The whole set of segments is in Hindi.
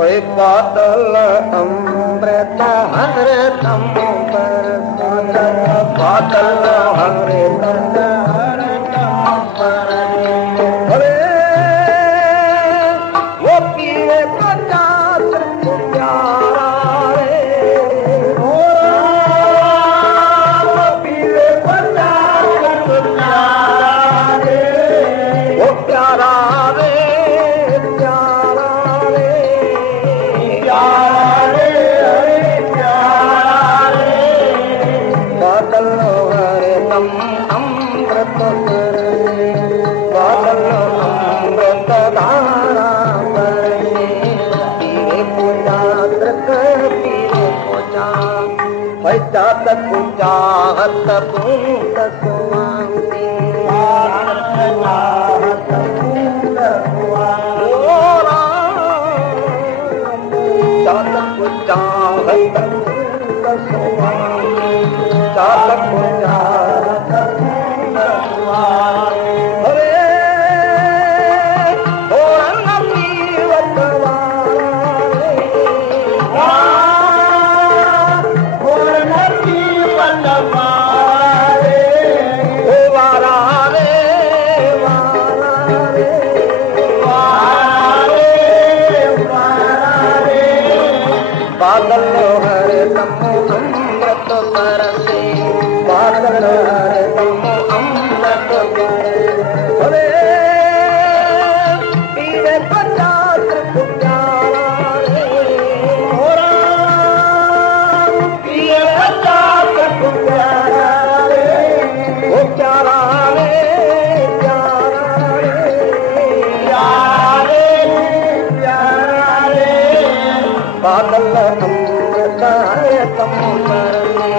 बादल अमृत हरतम पर बादल हरतम पर वो पीरे पचास को प्यारा रे वो पीरे पचास को प्यारा रे वो प्यारा रे प्यारा रे प्यारा रे प्यारा रे बादल हरतम अमृत पर बादल अमृत धारा जात चाहत पूत सुवांगी चाहत पूत जात चाहत पूत सुवांगी जात चाहत पूत सुवांगी हरे होरन पीवत बादल हरतम अमृत बरसे बादल हरतम अमृत बरसे पीरे पचास को प्यारा रे पीरे पचास को प्यारा रे वो प्यारा रे प्यारा रे प्यारा रे प्यारा रे बादल अमृत हरतम बरसे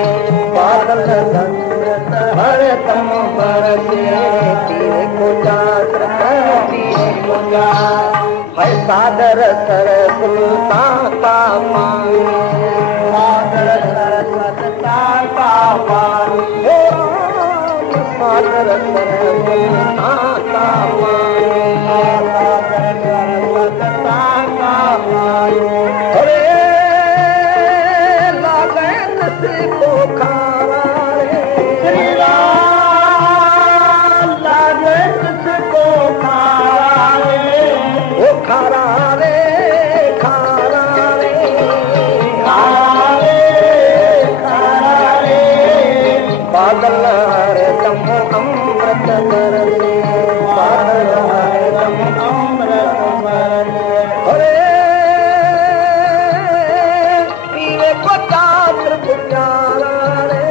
बादल अमृत हरतम बरसे पीरे को जात्र पीरे को जा है सादर सरस्वता का पानी सादर सरस्वता का पानी सादर सरस्वता का पानी सादर सरस्वता का पानी को खारा रे श्री राम लागे को खारा रे वो खारा रे खारा रे खारा रे खारा रे बादल हरतम अमृत बरसे बादल हरतम अमृत बरसे हरे पीरे पचास को प्यारा रे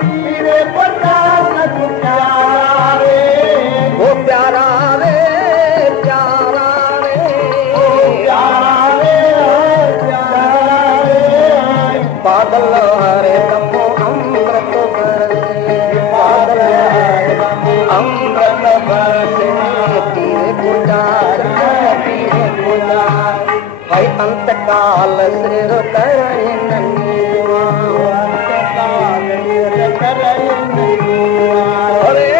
पीरे पचास को प्यारा रे वो प्यारा रे प्यारा रे प्यारा रे प्यारा रे बादल हरतम अमृत बरसे बादल हरतम अमृत बरसे पीरे पुजार पीरे पुजार है अंत काल श्री अरे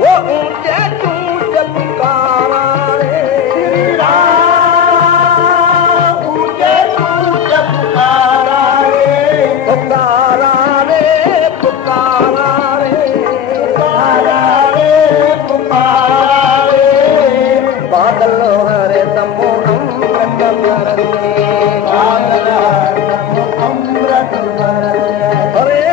वो ऊंचे ऊंच पुकारा रे श्री राम ऊंचे ऊंच पुकारा रे पुकारा रे पुकारा रे पुकारा रे पुकारा रे बादल हरतम अमृत बरसे बादल हरतम अमृत बरसे हरे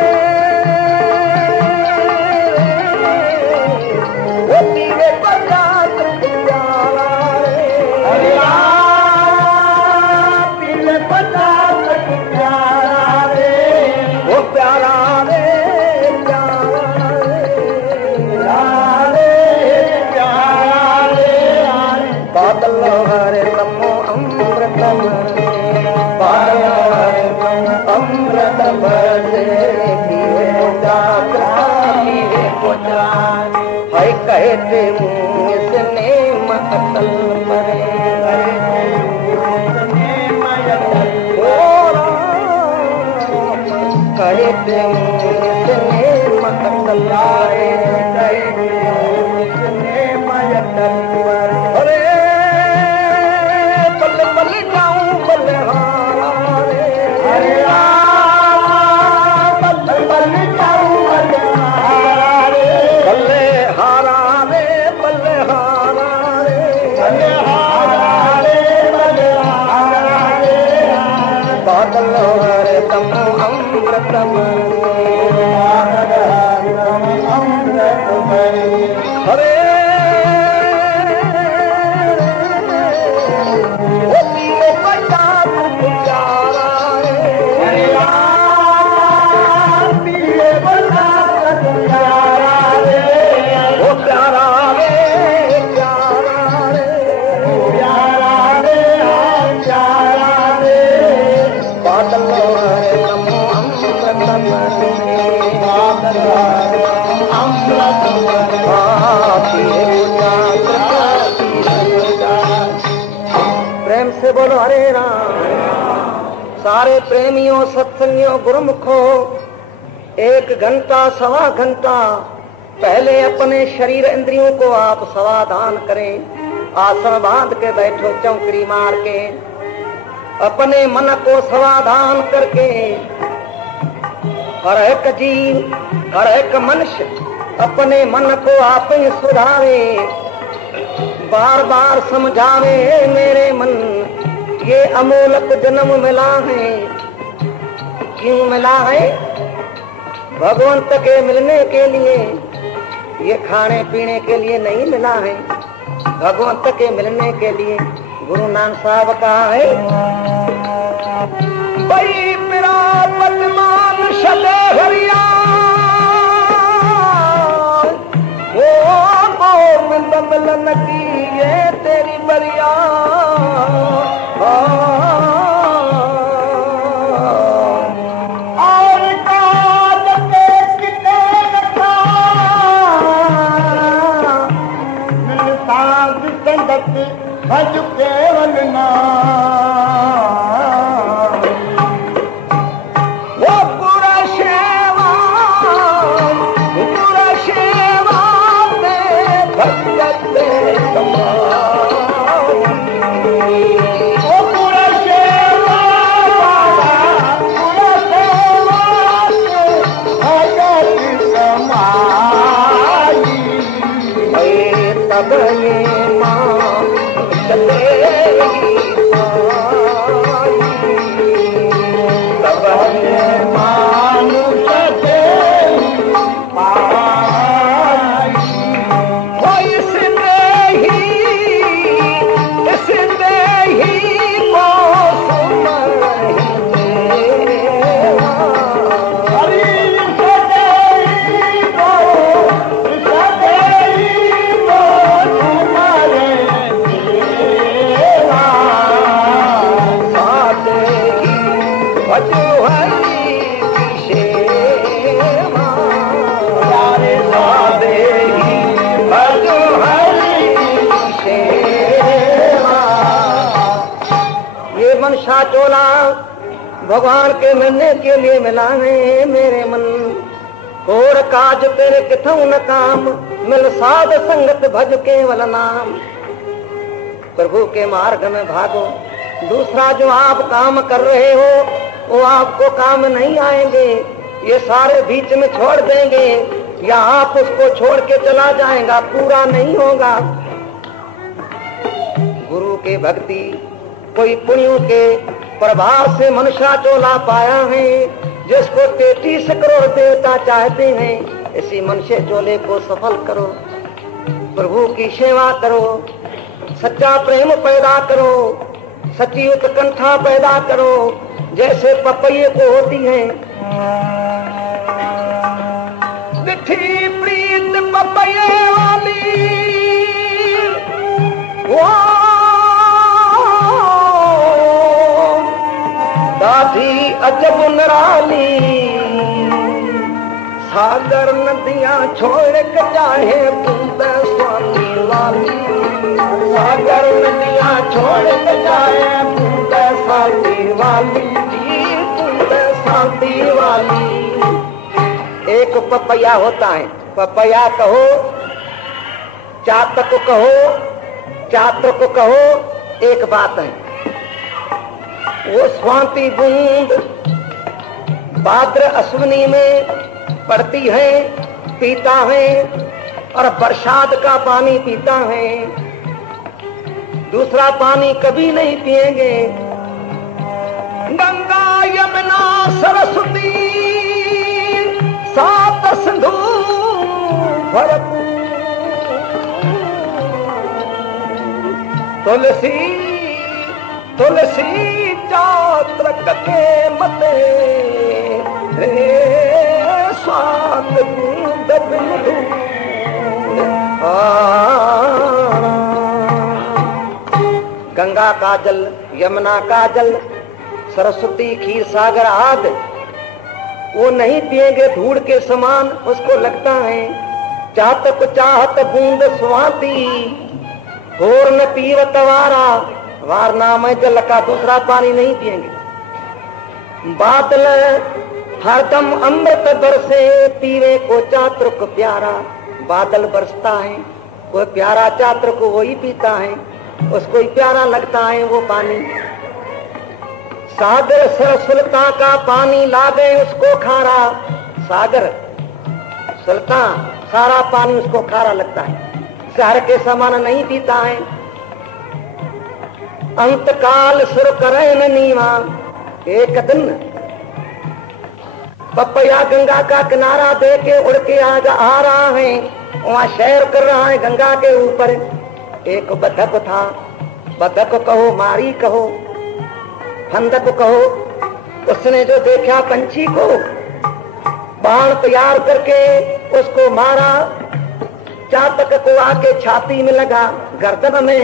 हरे प्रेम से बोलो हरे राम। सारे प्रेमियों सत्संगियों गुरुमुखों, 1 घंटा 1.25 घंटा पहले अपने शरीर इंद्रियों को आप सावधान करें। आसन बांध के बैठो, चौकड़ी मार के अपने मन को सावधान करके हर एक जीव हर एक मनुष्य अपने मन को आप ही सुधारे, बार बार समझावे मेरे मन ये अमूलक जन्म मिला है। क्यों मिला है? भगवंत के मिलने के लिए, ये खाने पीने के लिए नहीं मिला है, भगवंत के मिलने के लिए। गुरु नानक साहब कहा है भाई मेरा पदमान सदे हरिया वो गोविंद मिलन की ये तेरी बरिया। और काज के किते रखा मिलता संगत भज केवल ना। वो पूरा सेवा में भगत तब ये मां चलेगी तब ये मानुष चलेगी वो इस देही को चोला भगवान के मिलने के लिए मिला है मेरे मन। और काज तेरे किथों न काम मिल साध संगत भज केवल नाम। प्रभु के मार्ग में भागो। दूसरा जो आप काम कर रहे हो वो आपको काम नहीं आएंगे, ये सारे बीच में छोड़ देंगे या आप उसको छोड़ के चला जाएगा, पूरा नहीं होगा। गुरु के भक्ति कोई पुण्यों के प्रभाव से मनुष्य चोला पाया है, जिसको 33 करोड़ देवता चाहते हैं। इसी मनुष्य चोले को सफल करो, प्रभु की सेवा करो, सच्चा प्रेम पैदा करो, सच्ची उत्कंठा पैदा करो, जैसे पपैये को होती है। मिठी प्रीत पपैये वाली दादी अजब निराली। सागर नदियां छोड़ के जाए बूंद स्वामी वाली। सागर नदियां छोड़ के जाए बूंद शांति वाली, बूंद शांति वाली। एक पपैया होता है, पपैया कहो, चातक कहो, चात्र को कहो, एक बात है। वो स्वाति बूंद भाद्र अश्विनी में पड़ती है, पीता है, और बरसात का पानी पीता है। दूसरा पानी कभी नहीं पिएंगे। गंगा यमुना सरस्वती सात सिंधु भरपूर तुलसी तुलसी चात्र के मते रे स्वाद बूंद बिंदु गंगा का जल, यमुना का जल, सरस्वती, क्षीर सागर आदि वो नहीं पिएंगे धूड़ के समान, उसको लगता है चातक चाहत बूंद स्वाति और न पीवत वारा, वार नाम है जल का, दूसरा पानी नहीं पिएंगे। बादल हरदम अमृत बरसे पीवे को चातुक प्यारा, बादल बरसता है वो प्यारा चात्र को वही पीता है, उसको ही प्यारा लगता है वो पानी। सागर सरसुलता का पानी लागे उसको खारा, सागर सुलता सारा पानी उसको खारा लगता है, शहर के समान नहीं पीता है। अंतकाल सुर करे न नीवा, एक दिन पपैया गंगा का किनारा दे के उड़ के आ रहा है, वहां शैर कर रहा है गंगा के ऊपर। एक बतख था, बतख कहो मारी कहो फंदक कहो, उसने जो देखा पंछी को बाण तैयार करके उसको मारा, चातक को आके छाती में लगा, गर्दन में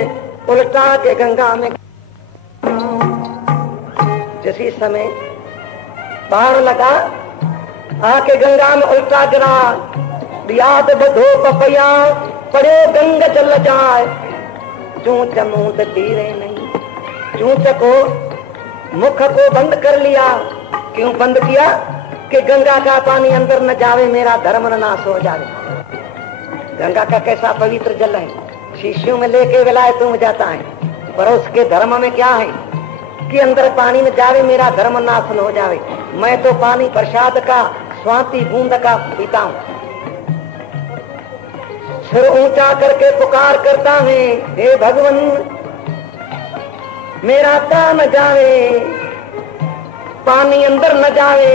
उल्टा के गंगा में। जिसी समय बाण लगा आके गंगा में उल्टा गिरा, याद बधो पपैया पड़े गंग जल जाए, चूंच मुंह पीरे नहीं, चूंच को मुख को बंद कर लिया। क्यों बंद किया? कि गंगा का पानी अंदर न जावे, मेरा धर्म न नाश हो जावे। गंगा का कैसा पवित्र जल है, शीशियों में लेके विलायत में जाता है, पर उसके धर्म में क्या है कि अंदर पानी में जावे, मेरा धर्म नाश न हो जावे। मैं तो पानी प्रसाद का स्वाति बूंद का पीता हूं। सिर ऊंचा करके पुकार करता है, हे भगवान मेरा प्राण न जावे, पानी अंदर न जावे,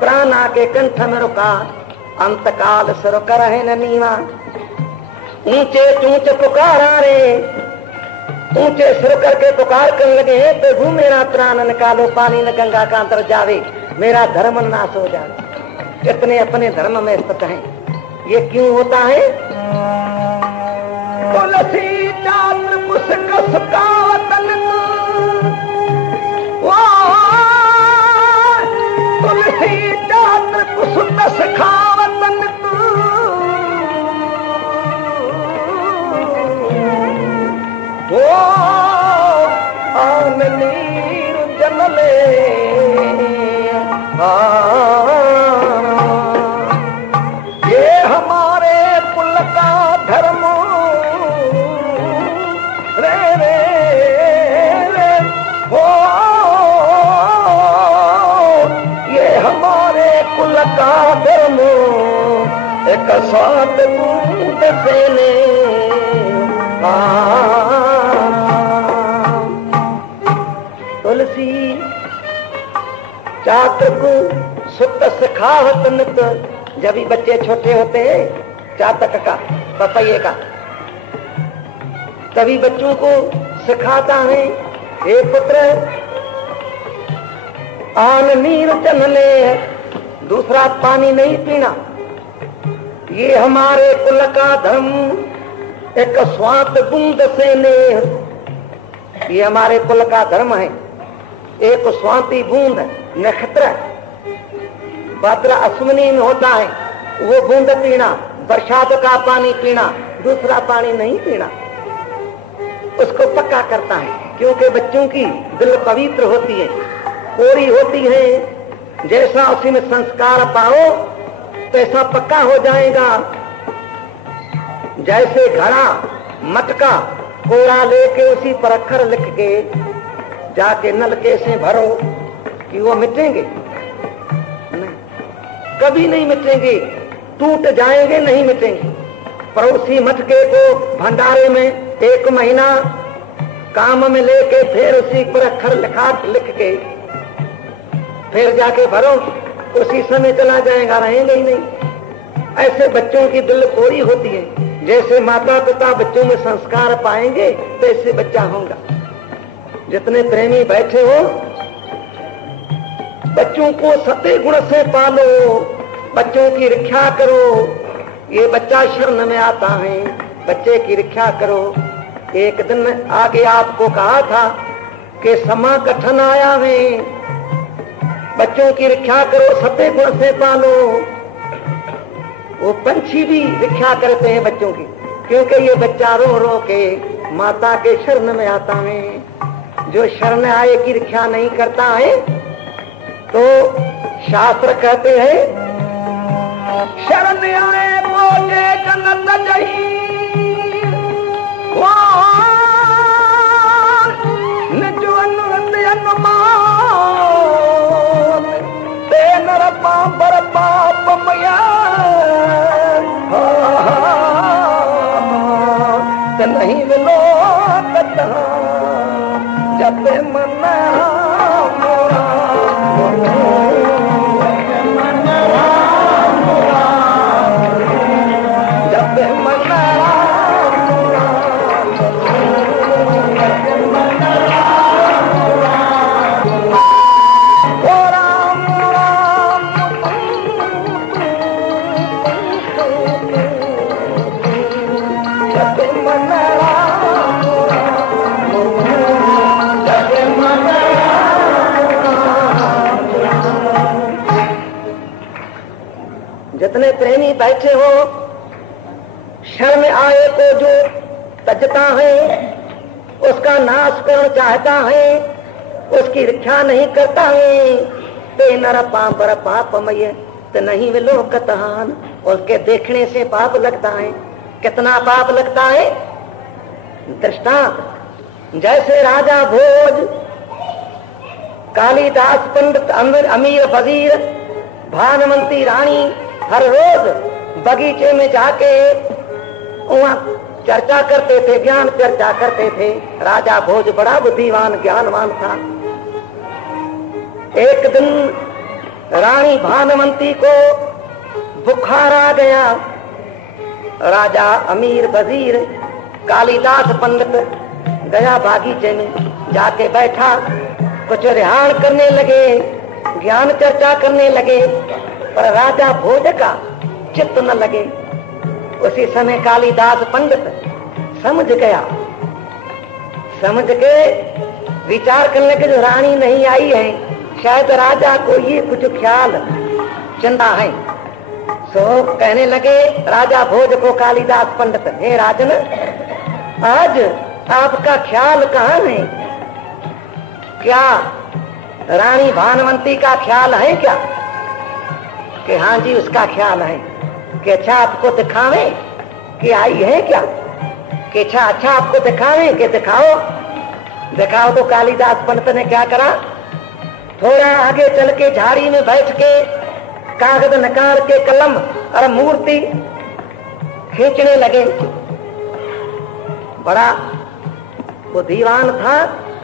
प्राण आके कंठ में रुका, अंतकाल सुर कर है न नीवा। ऊंचे ऊंचे पुकारा रे, ऊंचे सिर करके पुकार करने लगे, हे प्रभु मेरा प्राण निकालो, पानी न गंगा का अंदर जावे, मेरा धर्म नाश हो जावे। कितने अपने धर्म में स्थित हैं, ये क्यों होता है? तुलसी चात्र मुस्क सुकावतन, तुलसी चात्र कुसुम सखावतन, वो आन नीर जनले ये हमारे कुल का धर्म रे रे रे, हो ये हमारे कुल का धर्म, एक साथ बूंद से ने तुलसी चात्र को सुत सिखावत नित। जब भी बच्चे छोटे होते हैं चातक का पपैये का, तभी बच्चों को सिखाता है, हे पुत्र आन नीर चनले, दूसरा पानी नहीं पीना, ये हमारे कुल का धर्म, एक स्वात बूंद से ने, ये हमारे कुल का धर्म है। एक स्वाति बूंद नक्षत्र भाद्र अश्विनी में होता है, वो बूंद पीना, बरसात का पानी पीना, दूसरा पानी नहीं पीना, उसको पक्का करता है। क्योंकि बच्चों की दिल पवित्र होती है, कोरी होती है, जैसा उसी में संस्कार पाओ तैसा पक्का हो जाएगा। जैसे घड़ा मटका कोरा लेके उसी पर अक्षर लिख के जाके नलके से भरो कि वो मिटेंगे? नहीं, कभी नहीं मिटेंगे, टूट जाएंगे, नहीं मिटेंगे। पर उसी मटके को भंडारे में एक महीना काम में लेके फिर उसी पर अक्षर लिख के फिर जाके भरो, उसी समय चला जाएगा, रहेंगे ही नहीं। ऐसे बच्चों की दिल कोरी होती है। जैसे माता पिता बच्चों में संस्कार पाएंगे तैसे बच्चा होगा। जितने प्रेमी बैठे हो, बच्चों को सत्य गुण से पालो, बच्चों की रक्षा करो। ये बच्चा शरण में आता है, बच्चे की रक्षा करो। एक दिन आगे आपको कहा था कि समा कठिन आया है, बच्चों की रक्षा करो, सत्य गुण से पालो। वो पंछी भी रक्षा करते हैं बच्चों की, क्योंकि ये बच्चा रो रो के माता के शरण में आता है। जो शरण आए की रक्षा नहीं करता है तो शास्त्र कहते हैं शरण आए बोले जन्नत जही, निज अनुमान ते नर पापर पाप मया नहीं मिलो जब मन जितने प्रेमी बैठे हो, शरण आए को जो तजता है, उसका नाश करना चाहता है, उसकी रक्षा नहीं करता है, ते नर पापर पापमय तो नहीं वे लोग कतहान। उसके देखने से पाप लगता है। कितना पाप लगता है? दृष्टांत जैसे राजा भोज, कालिदास पंडित, अमीर फकीर, भानुमती रानी हर रोज बगीचे में जाके वहां चर्चा करते थे, ज्ञान चर्चा करते थे। राजा भोज बड़ा बुद्धिमान ज्ञानवान था। एक दिन रानी भानुमती को बुखार आ गया। राजा अमीर वजीर कालिदास पंडित गया बागीचे में, जाके बैठा, कुछ रिहान करने लगे, ज्ञान चर्चा करने लगे, पर राजा भोज का चित्त न लगे। उसी समय कालिदास पंडित समझ गया, समझ के विचार करने के जो रानी नहीं आई है, शायद राजा को ये कुछ ख्याल चिंता है। सो कहने लगे राजा भोज को कालिदास पंडित, हे राजन, आज आपका ख्याल कहाँ है? क्या रानी भानुमती का ख्याल है क्या? कि हाँ जी उसका ख्याल है। कि अच्छा आपको दिखावे कि आई है क्या? कि अच्छा आपको दिखावे, कि दिखाओ। दिखाओ तो कालिदास पंडित ने क्या करा, थोड़ा आगे चल के झाड़ी में बैठ के कागज निकाल के कलम और मूर्ति खींचने लगे। बड़ा बुद्धिमान था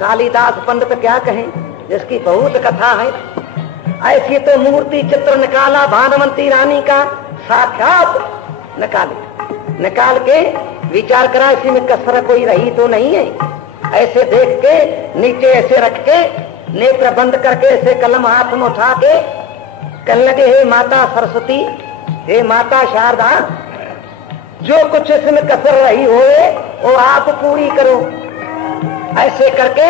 कालिदास पंडित, क्या कहें, जिसकी बहुत कथा है। ऐसी तो मूर्ति चित्र निकाला भानुमती रानी का, साक्षात निकाल के विचार करा, इसी में कसर कोई रही तो नहीं है। ऐसे देख के नीचे ऐसे रख के नेत्र बंद करके ऐसे कलम हाथ में उठा के कहने लगे, हे माता सरस्वती, हे माता शारदा, जो कुछ इसमें कसर रही हो वो आप पूरी करो। ऐसे करके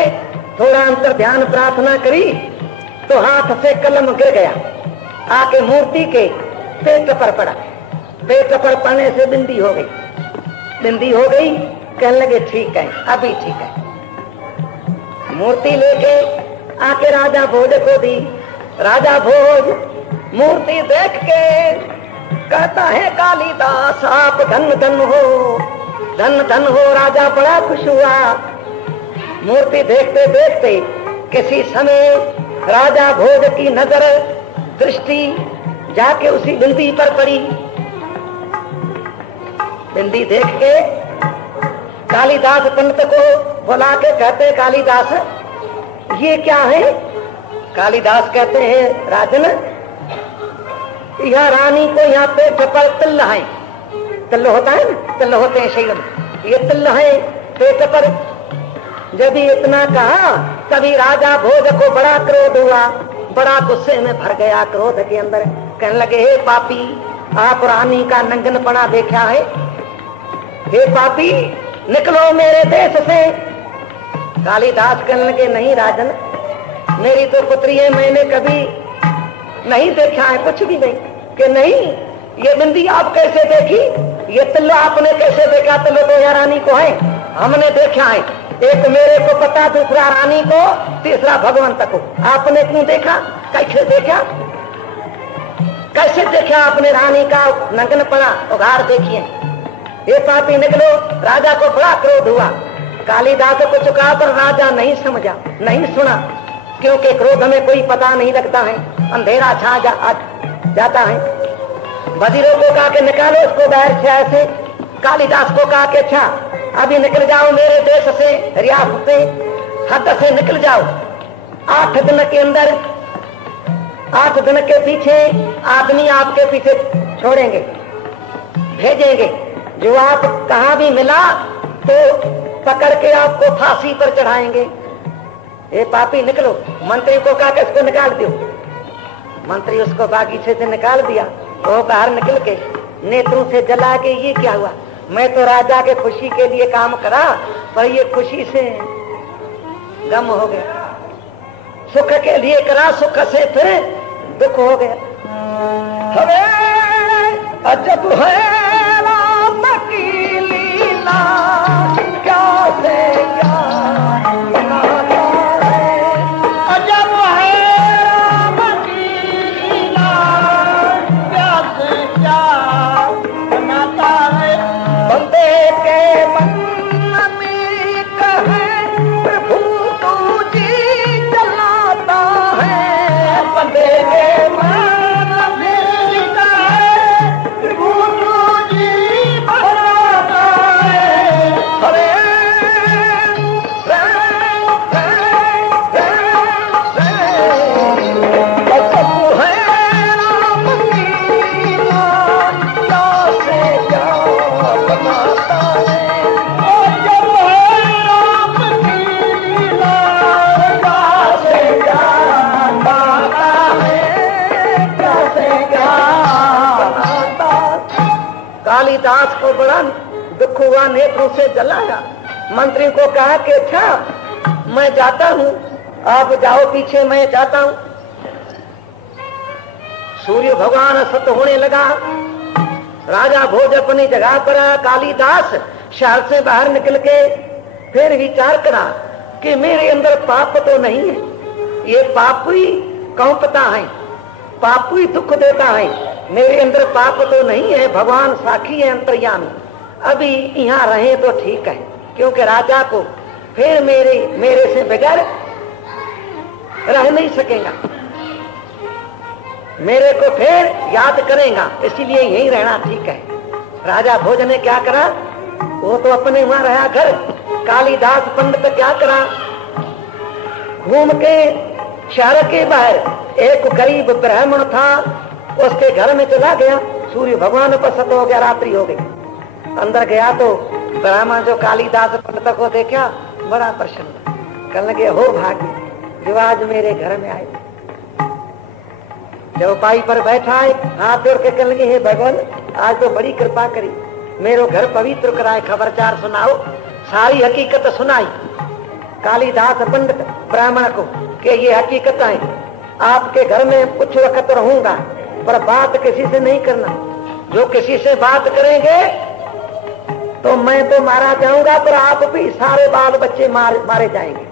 थोड़ा अंतर ध्यान प्रार्थना करी तो हाथ से कलम गिर गया, आके मूर्ति के पेट पर पड़ा। पेट पर पड़ने से बिंदी हो गई। बिंदी हो गई, कहने लगे ठीक है, अभी ठीक है। मूर्ति लेके आके राजा भोज को दी। राजा भोज मूर्ति देख के कहता है, कालिदास आप धन धन हो, धन धन हो। राजा बड़ा खुश हुआ। मूर्ति देखते देखते किसी समय राजा भोज की नजर दृष्टि जाके उसी बिंदी पर पड़ी। बिंदी देख के कालिदास पंडित को बुला के कहते, कालिदास ये क्या है? कालिदास कहते हैं, राजन यह रानी को यहाँ पे पर तिल है, तिल होता है ना, तिल होते हैं शरीर में, ये तिल है पेट पर। जब ही इतना कहा तभी राजा भोज को बड़ा क्रोध हुआ, बड़ा गुस्से में भर गया, क्रोध के अंदर कहने लगे, हे पापी, आप रानी का नंगनपना देखा है? हे पापी, निकलो मेरे देश से। कालिदास कहने लगे, नहीं राजन, मेरी तो पुत्री है, मैंने कभी नहीं देखा है, कुछ भी नहीं। कि नहीं, ये बिंदी आप कैसे देखी, ये तिल्लो आपने कैसे देखा? तिल्लो तो यह रानी को है, हमने देखा है, एक मेरे को पता, दूसरा रानी को, तीसरा भगवंत को। आपने क्यों देखा, कैसे देखा, कैसे देखा आपने रानी का नंगनपना उघार? देखिए, ये पापी निकलो। राजा को बड़ा क्रोध हुआ। कालिदास को चुका पर राजा नहीं समझा, नहीं सुना, क्योंकि क्रोध में कोई पता नहीं लगता है, अंधेरा छा जाता है। वजीरों को कहा कि निकालो उसको बाहर से ऐसे। कालिदास को कहा कि अच्छा अभी निकल जाओ मेरे देश से, रियासत से, हद से निकल जाओ। 8 दिन के अंदर, 8 दिन के पीछे आदमी आपके पीछे छोड़ेंगे, भेजेंगे। जो आप कहाँ भी मिला तो पकड़ के आपको फांसी पर चढ़ाएंगे। ये पापी निकलो। मंत्री को कहा कि इसको निकाल दो। मंत्री उसको बागीचे से निकाल दिया। वो बाहर निकल के नेत्रों से जला के, ये क्या हुआ, मैं तो राजा के खुशी के लिए काम करा, पर ये खुशी से गम हो गया। सुख के लिए करा, सुख से फिर दुख हो गया। हमें अजब है राम की लीला, क्या से क्या बनाता है। अजब है राम की लीला, क्या से क्या बनाता है। बंदे के मन में कहे प्रभु तू जी जलाता है। बंदे के मन में कहे प्रभु तू जी बनाता है। हरे कालिदास को बड़ा दुख हुआ, नेत्रों से जलाया। मंत्री को कहा कि अच्छा मैं जाता हूँ, आप जाओ पीछे, मैं जाता हूँ। सूर्य भगवान अस्त होने लगा। राजा भोज अपनी जगह पर आया। कालिदास शहर से बाहर निकल के फिर विचार करा कि मेरे अंदर पाप तो नहीं है, ये पाप ही कौंपता है, पाप ही दुख देता है, मेरे अंदर पाप तो नहीं है। भगवान साखी है, अंतर्यामी। अभी यहाँ रहे तो ठीक है, क्योंकि राजा को फिर मेरे से बगैर रह नहीं सकेगा, मेरे को फिर याद करेगा, इसीलिए यहीं रहना ठीक है। राजा भोज ने क्या करा, वो तो अपने वहां रहा घर। कालिदास पंडित क्या करा, घूम के शहर के बाहर एक गरीब ब्राह्मण था, उसके घर में चला गया। सूर्य भगवान पर सत हो गया, रात्रि हो गई। अंदर गया तो ब्राह्मण जो कालिदास पंडित को देखा बड़ा प्रसन्न, कहने लगे, हो भाग्य जो आज मेरे घर में आए। चौपाई पर बैठा है, हाथ जोड़ के कहने लगे, हे भगवान आज तो बड़ी कृपा करी, मेरो घर पवित्र कराए, खबरचार सुनाओ। सारी हकीकत सुनाई कालिदास पंडित ब्राह्मण को कि ये हकीकत है, आपके घर में कुछ वक्त रहूंगा, पर बात किसी से नहीं करना। जो किसी से बात करेंगे तो मैं तो मारा जाऊंगा, पर आप भी सारे बाल बच्चे मारे जाएंगे।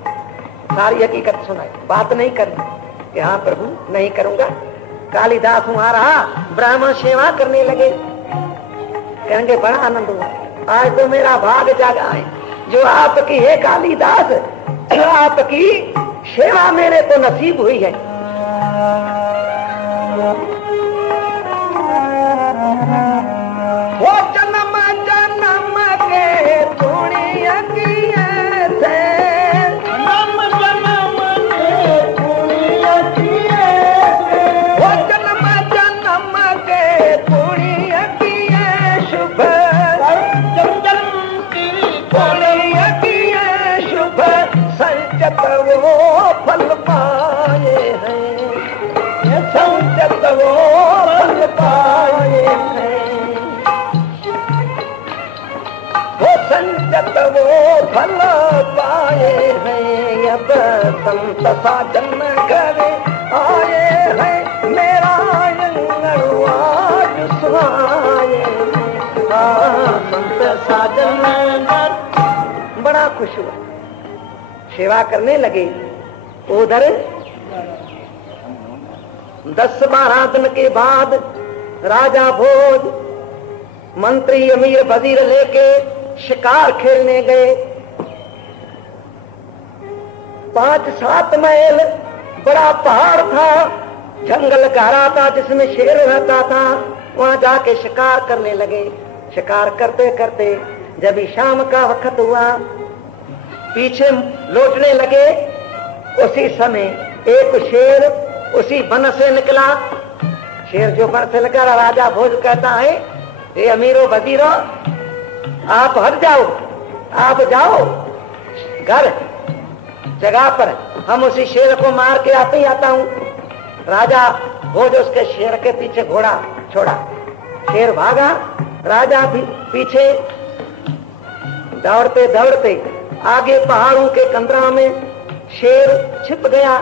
सारी हकीकत सुनाई, बात नहीं करनी कि हाँ प्रभु नहीं करूंगा। कालिदास वहां रहा, ब्राह्मण सेवा करने लगे। कहेंगे बड़ा आनंद हुआ, आज तो मेरा भाग जागा है जो आपकी है कालिदास, आपकी सेवा मेरे को नसीब हुई है। वो जन्म जन्म के पुण्य किए थे, जन्म जन्म के पुण्य किए थे, वो जन्म जन्म फल पाए हैं, अब संत साजन घर आए हैं, मेरा आंगन आज सुहाए हैं। संत साजन घर बड़ा खुश हुआ, सेवा करने लगे। उधर 10-12 दिन के बाद राजा भोज मंत्री अमीर वजीर लेके शिकार खेलने गए। 5-7 मील बड़ा पहाड़ था, जंगल गहरा था जिसमें शेर रहता था। वहां जाके शिकार करने लगे। शिकार करते करते जब शाम का वक्त हुआ, पीछे लौटने लगे, उसी समय एक शेर उसी वन से निकला। शेर जो वन से निकला, राजा भोज कहता है, ये अमीरों वजीरों, आप हट जाओ, आप जाओ घर जगह पर, हम उसी शेर को मार के आते ही आता हूं। राजा भोज उसके शेर के पीछे घोड़ा छोड़ा, शेर भागा, राजा भी पीछे दौड़ते दौड़ते आगे पहाड़ों के कंदरा में शेर छिप गया।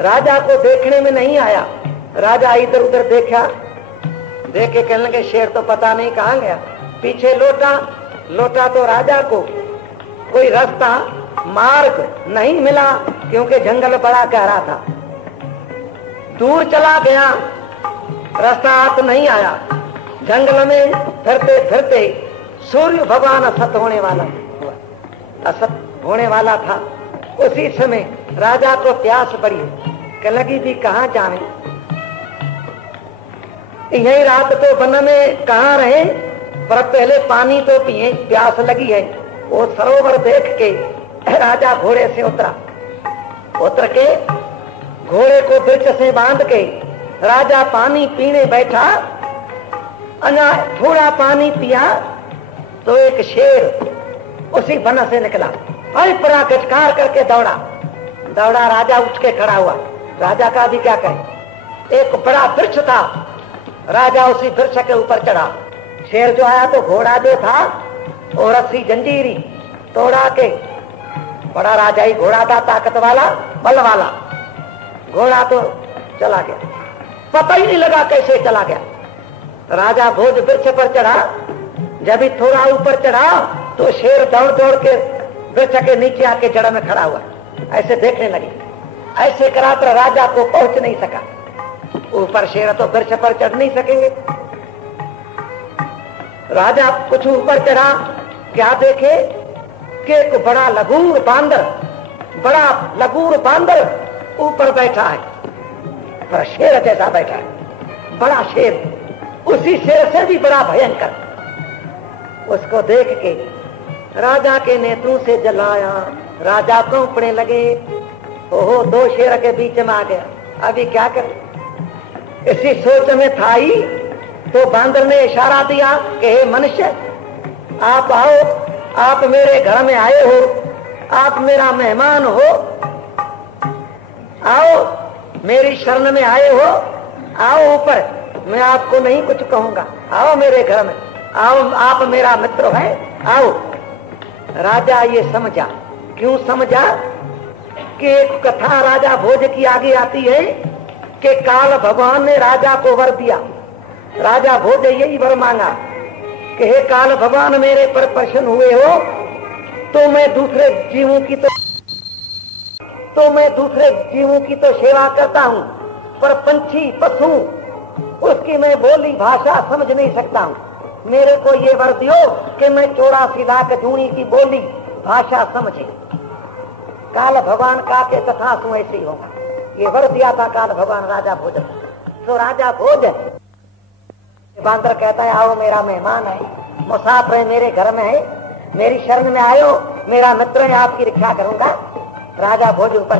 राजा को देखने में नहीं आया। राजा इधर उधर देखा, देख के कहने लगे शेर तो पता नहीं कहां गया। पीछे लौटा तो राजा को कोई रास्ता मार्ग नहीं मिला, क्योंकि जंगल बड़ा गहरा था। दूर चला गया, रास्ता हाथ नहीं आया। जंगल में फिरते फिरते सूर्य भगवान असत होने वाला था। उसी समय राजा को प्यास पड़ी, कहने लगी जी कहाँ जावे, यही रात तो वन में कहाँ रहे, पर पहले पानी तो पिए, प्यास लगी है। वो सरोवर देख के राजा घोड़े से उतर के घोड़े को वृक्ष से बांध के राजा पानी पीने बैठा। अना थोड़ा पानी पिया तो एक शेर उसी वन से निकला, हर परा गचकार करके दौड़ा। राजा उठ के खड़ा हुआ। राजा का भी क्या कहे, एक बड़ा वृक्ष था, राजा उसी वृक्ष के ऊपर चढ़ा। शेर जो आया तो घोड़ा जो था और रस्सी जंजीरी तोड़ा के, बड़ा राजा ही घोड़ा था, ताकत वाला, बल वाला घोड़ा, तो चला गया। पता ही नहीं लगा कैसे चला गया। राजा भोज वृक्ष पर चढ़ा, जब भी थोड़ा ऊपर चढ़ा तो शेर दौड़ दौड़ के वृक्ष के नीचे आके जड़ में खड़ा हुआ, ऐसे देखने लगे। ऐसे करा तो राजा को पहुंच नहीं सका। ऊपर शेर तो वृक्ष पर चढ़ नहीं सकेंगे। राजा कुछ ऊपर चढ़ा, क्या देखे कि एक बड़ा लगूर बांदर ऊपर बैठा है, पर शेर जैसा बैठा है, बड़ा शेर, उसी शेर से भी बड़ा भयंकर। उसको देख के राजा के नेत्रों से जलाया। राजा कांपने लगे, ओहो 2 शेर के बीच में आ गया, अभी क्या कर। इसी सोच में था ही तो बांदर ने इशारा दिया कि हे मनुष्य, आप आओ, आप मेरे घर में आए हो, आप मेरा मेहमान हो, आओ मेरी शरण में आए हो, आओ ऊपर, मैं आपको नहीं कुछ कहूंगा, आओ मेरे घर में, आओ, आप मेरा मित्र है, आओ। राजा ये समझा। क्यों समझा कि एक कथा राजा भोज की आगे आती है कि काल भगवान ने राजा को वर दिया। राजा भोज यही वर मांगा कि हे काल भगवान, मेरे पर प्रसन्न हुए हो तो मैं दूसरे जीवों की तो सेवा करता हूँ, पर पंछी पशु उसकी मैं बोली भाषा समझ नहीं सकता हूँ। मेरे को ये वर दियो कि मैं 84 लाख जूनी की बोली भाषा समझे। काल भगवान का के तथा सु ऐसे ही होगा, ये वर दिया था काल भगवान राजा भोज। तो राजा भोज बांदर कहता है, आओ मेरा मेहमान है, मुसाफिर है, मेरे घर में है, मेरी शरण में आयो, मेरा मित्र है, आपकी रक्षा करूंगा। राजा भोज ऊपर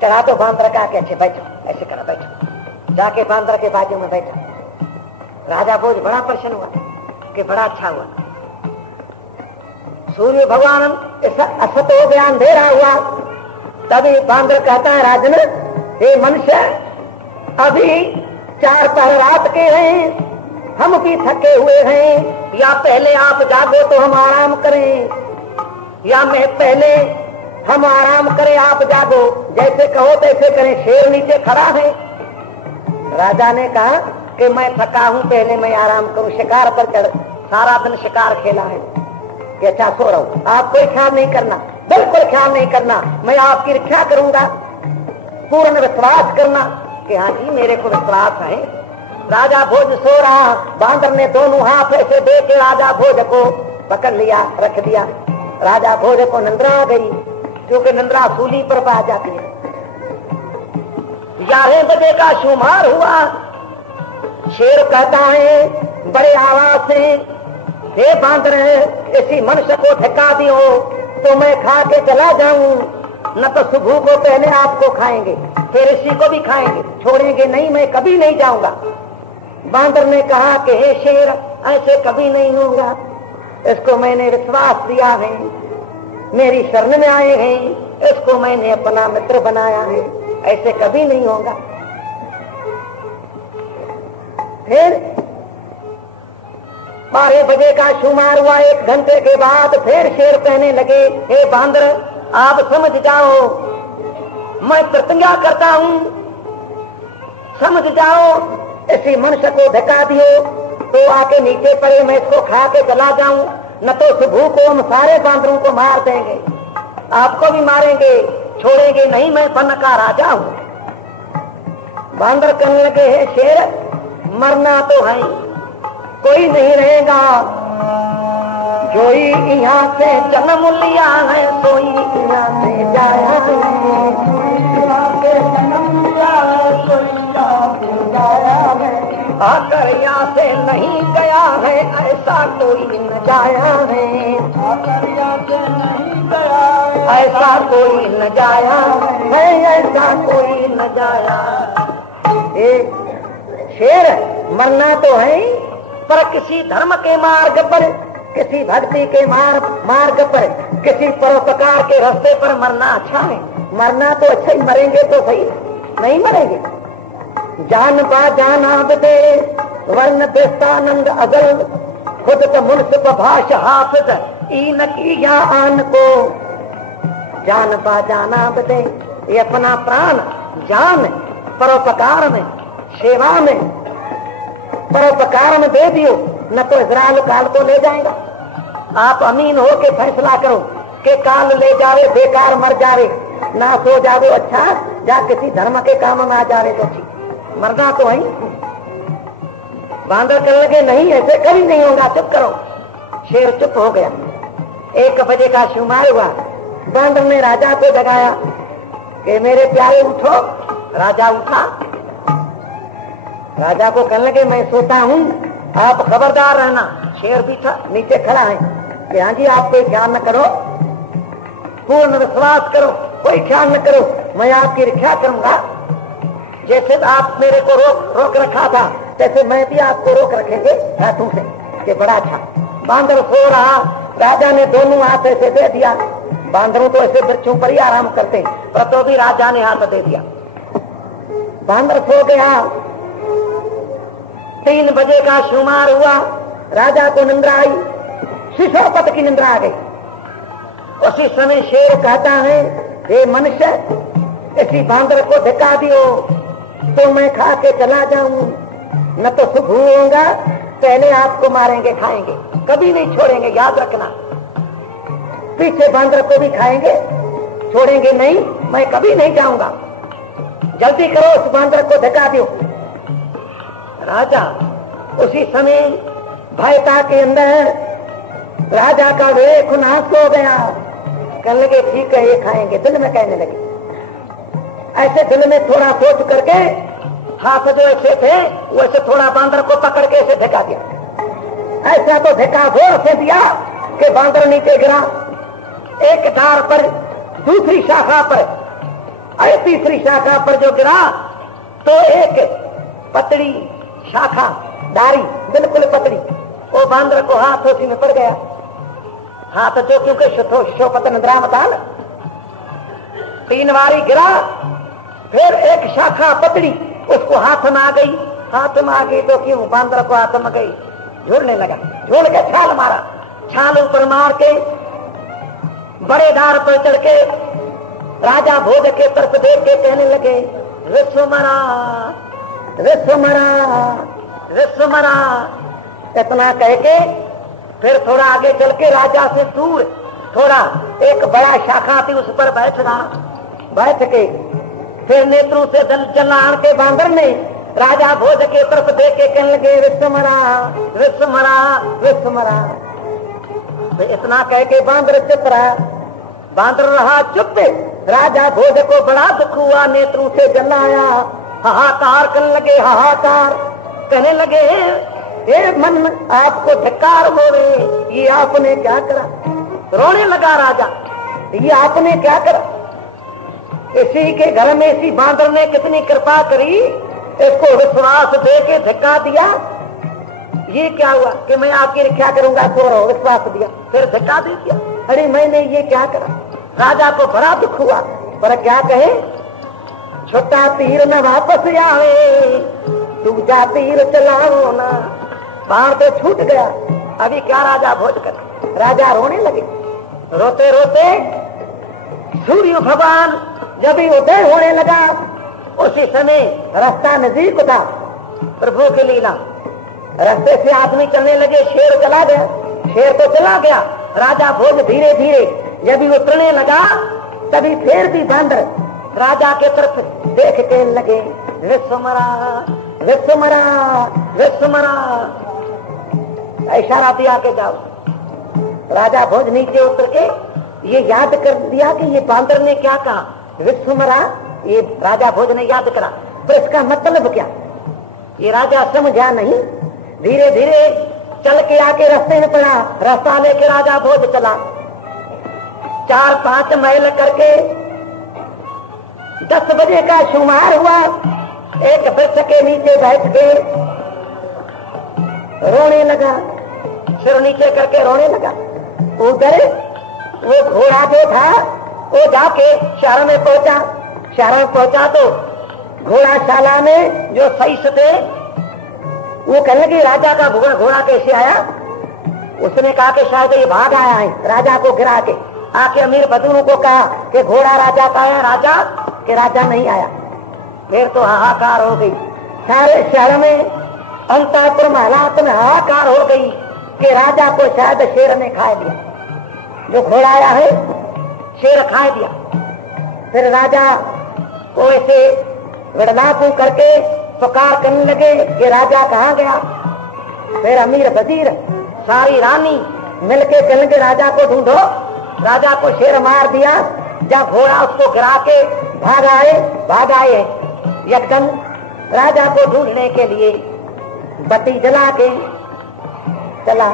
चढ़ा तो बांदर का के अच्छे बैठो, ऐसे करा बैठो, जाके बांदर के बाजू में बैठा। राजा भोज बड़ा प्रसन्न हुआ कि बड़ा अच्छा हुआ। सूर्य भगवान असत हो गया, अंधेरा हुआ। तभी बांदर कहता है, राजन, हे मनुष्य, अभी 4 पहर रात के हैं, हम भी थके हुए हैं, या पहले आप जागो तो हम आराम करें। या मैं पहले हम आराम करें आप जागो, जैसे कहो तैसे करें। शेर नीचे खड़ा है। राजा ने कहा कि मैं थका हूं, पहले मैं आराम करूं। शिकार पर चढ़, सारा दिन शिकार खेला है कि अच्छा सो रहा हूं। आप कोई ख्याल नहीं करना, बिल्कुल ख्याल नहीं करना, मैं आपकी रक्षा करूंगा। पूर्ण विश्वास करना कि हाँ जी मेरे को विश्वास है। राजा भोज सो रहा, बांदर ने दोनों हाथ ऐसे दे के राजा भोज को पकड़ लिया, रख दिया। राजा भोज को निंद्रा आ गई, क्योंकि निंद्रा सूली पर पा जाती है। 11 बजे का शुमार हुआ। शेर कहता है बड़े आवाज से, हे बांदर, इसी मनुष्य को ठिका दियो तो मैं खा के चला जाऊं, न तो सुबह को पहले आपको खाएंगे, फिर इसी को भी खाएंगे, छोड़ेंगे नहीं, मैं कभी नहीं जाऊंगा। बांदर ने कहा कि हे शेर, ऐसे कभी नहीं होगा, इसको मैंने विश्वास दिया है, मेरी शरण में आए हैं, इसको मैंने अपना मित्र बनाया है, ऐसे कभी नहीं होगा। फिर 12 बजे का शुमार हुआ। 1 घंटे के बाद फिर शेर कहने लगे, हे बांदर, आप समझ जाओ, मैं प्रतिज्ञा करता हूं, समझ जाओ, इसी मनुष्य को धक्का दियो तो आके नीचे पड़े, मैं इसको खा के चला जाऊं, न तो सुबह को हम सारे बांदरों को मार देंगे, आपको भी मारेंगे, छोड़ेंगे नहीं, मैं वन का राजा हूं। बांदर कहने लगे, हे शेर, मरना तो है, कोई नहीं रहेगा, जो यहाँ से जन्म लिया है सोई यहाँ से जाया है, आकर यहाँ से नहीं गया है, ऐसा कोई न जाया है, आकर यहाँ से नहीं गया है, ऐसा कोई न जाया है, ऐसा कोई न जाया। शेर मरना तो है, पर किसी धर्म के मार्ग पर, किसी भक्ति के मार्ग पर, किसी परोपकार के रास्ते पर मरना अच्छा है। मरना तो अच्छा ही, मरेंगे तो सही, नहीं मरेंगे। जान बा जाना बदे वर्ण देस्तानंद अगल, खुद तो मुनसिफ भाष हाफिज इन किया आन को। जान बा जाना बदे, ये अपना प्राण जान परोपकार में, सेवा में, परोपकार में दे दियो, न तो इजराइल काल को ले जाएगा। आप अमीन हो के फैसला करो कि काल ले जावे, बेकार मर जावे, ना सो जावे अच्छा, जा किसी धर्म के काम में आ जावे तो ठीक, मरना तो है। बांदर करने लगे, नहीं ऐसे कभी नहीं होगा, चुप करो। शेर चुप हो गया। 1 बजे का शुमार हुआ। बांदर ने राजा को जगाया कि मेरे प्यारे उठो। राजा उठा। राजा को कहने लगे, मैं सोता हूं, आप खबरदार रहना। शेर भी था, नीचे खड़ा है कि हाँ जी आप कोई ख्याल न करो, पूर्ण विश्वास करो, कोई ख्याल न करो, मैं आपकी रक्षा करूंगा। जैसे आप मेरे को रोक रखा था, तैसे मैं भी आपको रोक रखेंगे हाथों से, कि बड़ा अच्छा। बांदर सो रहा, राजा ने दोनों हाथ ऐसे दे दिया। बांदरों तो ऐसे वृक्षों पर ही आराम करते, पर तो भी राजा ने हाथ दे दिया। बांदर सो गया। 3 बजे का शुमार हुआ। राजा को निंद्रा आई, शिशोपत की निंद्रा आ गई। उसी समय शेर कहता है, हे मनुष्य, इसी बांदर को धक्का दियो तो मैं खा के चला जाऊं, न तो सुबह होगा, पहले आपको मारेंगे, खाएंगे, कभी नहीं छोड़ेंगे, याद रखना। पीछे बांदर को भी खाएंगे, छोड़ेंगे नहीं, मैं कभी नहीं जाऊंगा, जल्दी करो, उस बांदर को धक्का दियो। राजा उसी समय भयता के अंदर राजा का वे खुनास हो गया। कहने लगे, ठीक है ये खाएंगे, दिल में कहने लगे। ऐसे दिल में थोड़ा सोच करके हाथ जो ऐसे थे वैसे थोड़ा बांदर को पकड़ के ऐसे धक्का दिया। ऐसा तो धक्का जोर से दिया कि बांदर नीचे गिरा। एक डार पर, दूसरी शाखा पर, और तीसरी शाखा पर जो गिरा तो एक पतली शाखा, डारी बिल्कुल पतली, वो बांदर को हाथ उसी में पड़ गया। हाथ जो क्योंकि शिशोपत निद्रा में था, 3 बारी गिरा, फिर एक शाखा पतली उसको हाथ में आ गई। हाथ में आ गई तो क्यों, बांदर को हाथ में गई, झूलने लगा, झूल के छाल मारा, छाल ऊपर मार के बड़े दार पर चढ़ के राजा भोज के तरफ देख के कहने लगे, विश्वमरा विश्वमरा विश्वमरा। इतना कह के फिर थोड़ा आगे चल के राजा से दूर थोड़ा एक बड़ा शाखा थी, उस पर बैठ रहा। बैठ के फिर नेत्रों से जलान के बांदर ने राजा भोज के तरफ देख के कहने लगे, विश्वमरा विश्वमरा विश्वमरा। इतना कह के बांदर चुप रहा। बांदर रहा चुप। राजा भोज को बड़ा दुख हुआ, नेत्रों से जलाया, हाहाकार करने लगे, हाहाकार कहने लगे, हे मन आपको धिक्कार हो रहे, ये आपने क्या करा। रोने लगा राजा, ये आपने क्या करा। इसी के घर में इसी बांदर ने कितनी कृपा करी, इसको विश्वास दे के धक्का दिया। ये क्या हुआ कि मैं आपकी रक्षा करूंगा, तो विश्वास दिया, फिर धक्का दे दिया। अरे मैंने ये क्या करा। राजा को बड़ा दुख हुआ, पर क्या कहे, छोटा तीर न वापस आवे, दूजा तीर चलाओ ना। बाहर तो छूट गया, अभी क्या राजा भोज कर। राजा रोने लगे। रोते रोते सूर्य भगवान जब ही उदय होने लगा, उसी समय रास्ता नजदीक था। प्रभु की लीला, रास्ते से आदमी चलने लगे, शेर चला गया। शेर तो चला गया, राजा भोज धीरे धीरे जब ही उतरने लगा, तभी फिर भी बांदर राजा के तरफ देख के लगे, विश्वमरा विश्वमरा विश्वमरा। इशारा दिया के जाओ। राजा भोज नीचे उतर के ये याद कर दिया कि ये बांदर ने क्या कहा, विश्वमरा। ये राजा भोज ने याद करा, तो इसका मतलब क्या, ये राजा समझा नहीं। धीरे धीरे चल के आके रास्ते में पड़ा, रास्ता लेके राजा भोज चला। 4-5 माइल करके 10 बजे का शुमार हुआ। एक वृक्ष के नीचे बैठ के रोने लगा, सिर नीचे करके रोने लगा। उधर वो घोड़ा जो था वो जाके शहर में पहुंचा। शहर में पहुंचा तो घोड़ाशाला में जो सही थे वो कहने लगे, राजा का घोड़ा कैसे आया। उसने कहा कि शायद ये भाग आया है। राजा को गिरा के आके अमीर बदूरों को कहा कि घोड़ा राजा का है। राजा के राजा नहीं आया। फिर तो हाहाकार हो गई सारे शहर में, अंतःपुर महलात में हाहाकार हो गई कि राजा को शायद शेर ने खा दिया। जो घोड़ा आया है शेर खा दिया। फिर राजा को ऐसे विड़लापू करके पुकार करने लगे कि राजा कहाँ गया। फिर अमीर वजीर सारी रानी मिलके कहने के राजा को ढूंढो। राजा को शेर मार दिया। जब घोड़ा उसको गिरा के भाग आए एकदम राजा को ढूंढने के लिए बत्ती जला के चला।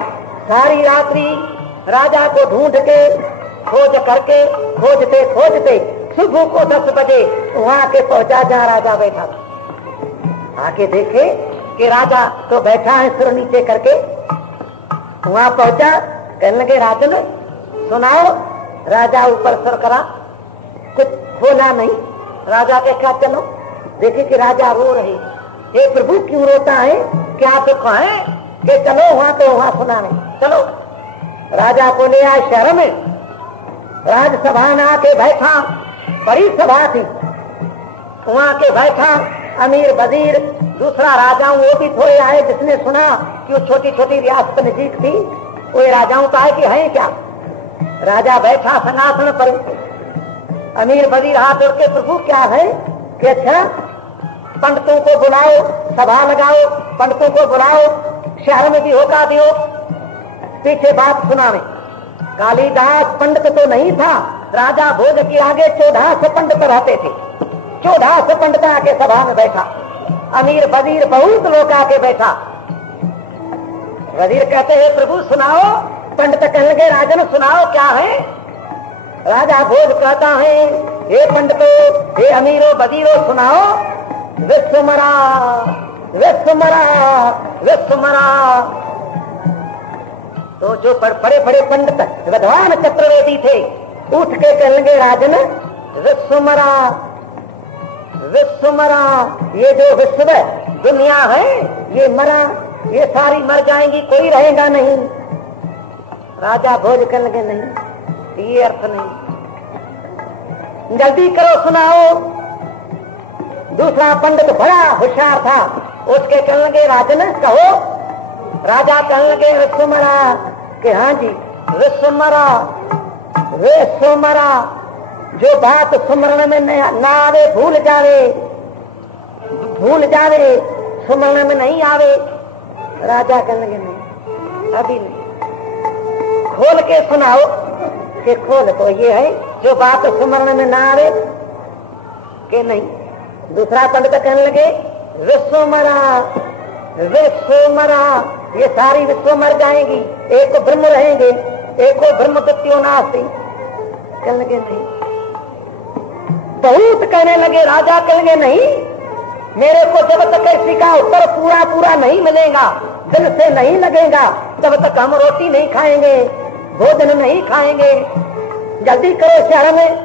सारी रात्रि राजा को ढूंढ के खोज करके खोजते खोजते सुबह को 10 बजे वहां के पहुंचा जहाँ राजा बैठा था। आके देखे कि राजा तो बैठा है सिर नीचे करके। वहां पहुंचा, कहने लगे, राजन सुनाओ। राजा ऊपर सर करा, कुछ बोला नहीं। राजा के क्या, चलो देखे कि राजा रो रहे। हे प्रभु क्यों रोता है, क्या दुख है कि चलो वहां तो वहां सुना नहीं। चलो राजा को ले आए शहर में। राजसभा में आके बैठा, बड़ी सभा थी। वहां के बैठा अमीर वजीर, दूसरा राजा वो भी थोड़े आए, जिसने सुना कि वो छोटी छोटी रियासत नजीक थी। वो राजाओं का है कि है क्या। राजा बैठा सिंहासन पर। अमीर वजीर हाथ जोड़ के, प्रभु क्या है कि अच्छा पंडितों को बुलाओ, सभा लगाओ, पंडितों को बुलाओ, शहर में भी होगा दियो, पीछे बात सुनावे। कालिदास पंडित तो नहीं था। राजा भोज के आगे 14 पंडित रहते थे। 14 पंडित आके सभा में बैठा। अमीर वजीर बहुत लोग आके बैठा। वजीर कहते हैं, प्रभु सुनाओ। पंडित कहने लगे, राजन सुनाओ क्या है। राजा भोज कहता है, हे पंडितों, हे अमीरों वजीरों, सुनाओ। विश्वमरा विश्वमरा विश्वमरा। तो जो बड़े बड़े पंडित विद्वान चतुर्वेदी थे उठ के कहने लगे, राजन विश्वमरा विश्वमरा। ये जो विश्व दुनिया है ये मरा, ये सारी मर जाएंगी, कोई रहेगा नहीं। राजा भोज कहने लगे, नहीं ये अर्थ नहीं। जल्दी करो सुनाओ। दूसरा पंडित बड़ा होशियार था, उसके कहने लगे राजन कहो। राजा कहने लगे विश्वमरा कि हाँ जी विश्वमरा विश्वमरा, जो बात सुमरण में ना आवे भूल जावे सुमरण में नहीं आवे। राजा कहने लगे नहीं अभी नहीं, खोल के सुनाओ। कि खोल तो ये है जो बात सुमरण में ना आवे कि नहीं। दूसरा पंडित कहने लगे विश्वमरा विश्वमरा, ये सारी विश्व मर जाएंगी, एक को ब्रह्म रहेंगे, एक को ब्रह्म तत्व नास्ति। कहने लगे नहीं। बहुत कहने लगे। राजा कहेंगे नहीं, मेरे को जब तक इसी का उत्तर पूरा पूरा नहीं मिलेगा, दिल से नहीं लगेगा, तब तक हम रोटी नहीं खाएंगे, भोजन नहीं खाएंगे। जल्दी करो शहर में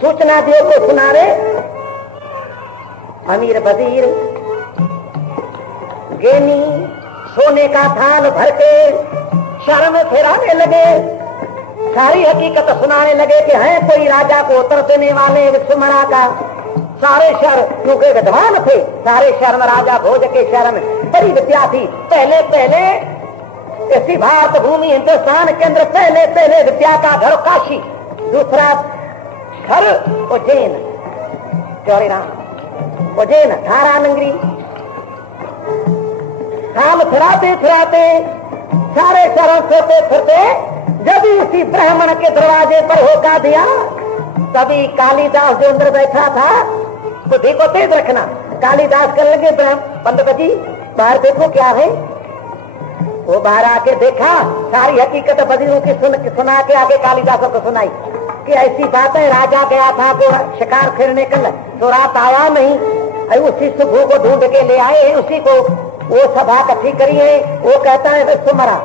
सूचना दियो को सुना रे। अमीर वजीर गेनी सोने का थाल भर के शहर में फिराने लगे, सारी हकीकत सुनाने लगे कि है कोई राजा को उत्तर देने वाले विश्वमरा का। सारे शहर क्योंकि विद्वान थे, सारे शहर में राजा भोज के शहर में बड़ी विद्या थी। पहले पहले इसी भारत भूमि हिंदुस्तान के अंदर पहले पहले विद्या का घर काशी, दूसरा घर उज्जैन, चौरीराम उज्जैन धारा नगरी। साल फिराते फिराते सारे शहरों सोते फिरते जब उसी ब्राह्मण के दरवाजे पर होका दिया, तभी कालिदास जो अंदर बैठा था, बुद्धि को तेज रखना। कालिदास करने लगे पंडित जी बाहर देखो क्या है। वो बाहर आके देखा, सारी हकीकत वजीरों की सुना के आगे कालिदास को सुनाई कि ऐसी बात है, राजा गया था को शिकार खेलने कल, तो रात आवा नहीं, उसी सुबह को ढूंढ के ले आए हैं, उसी को वो सभा इकट्ठी करी है। वो कहता है विश्वमरा,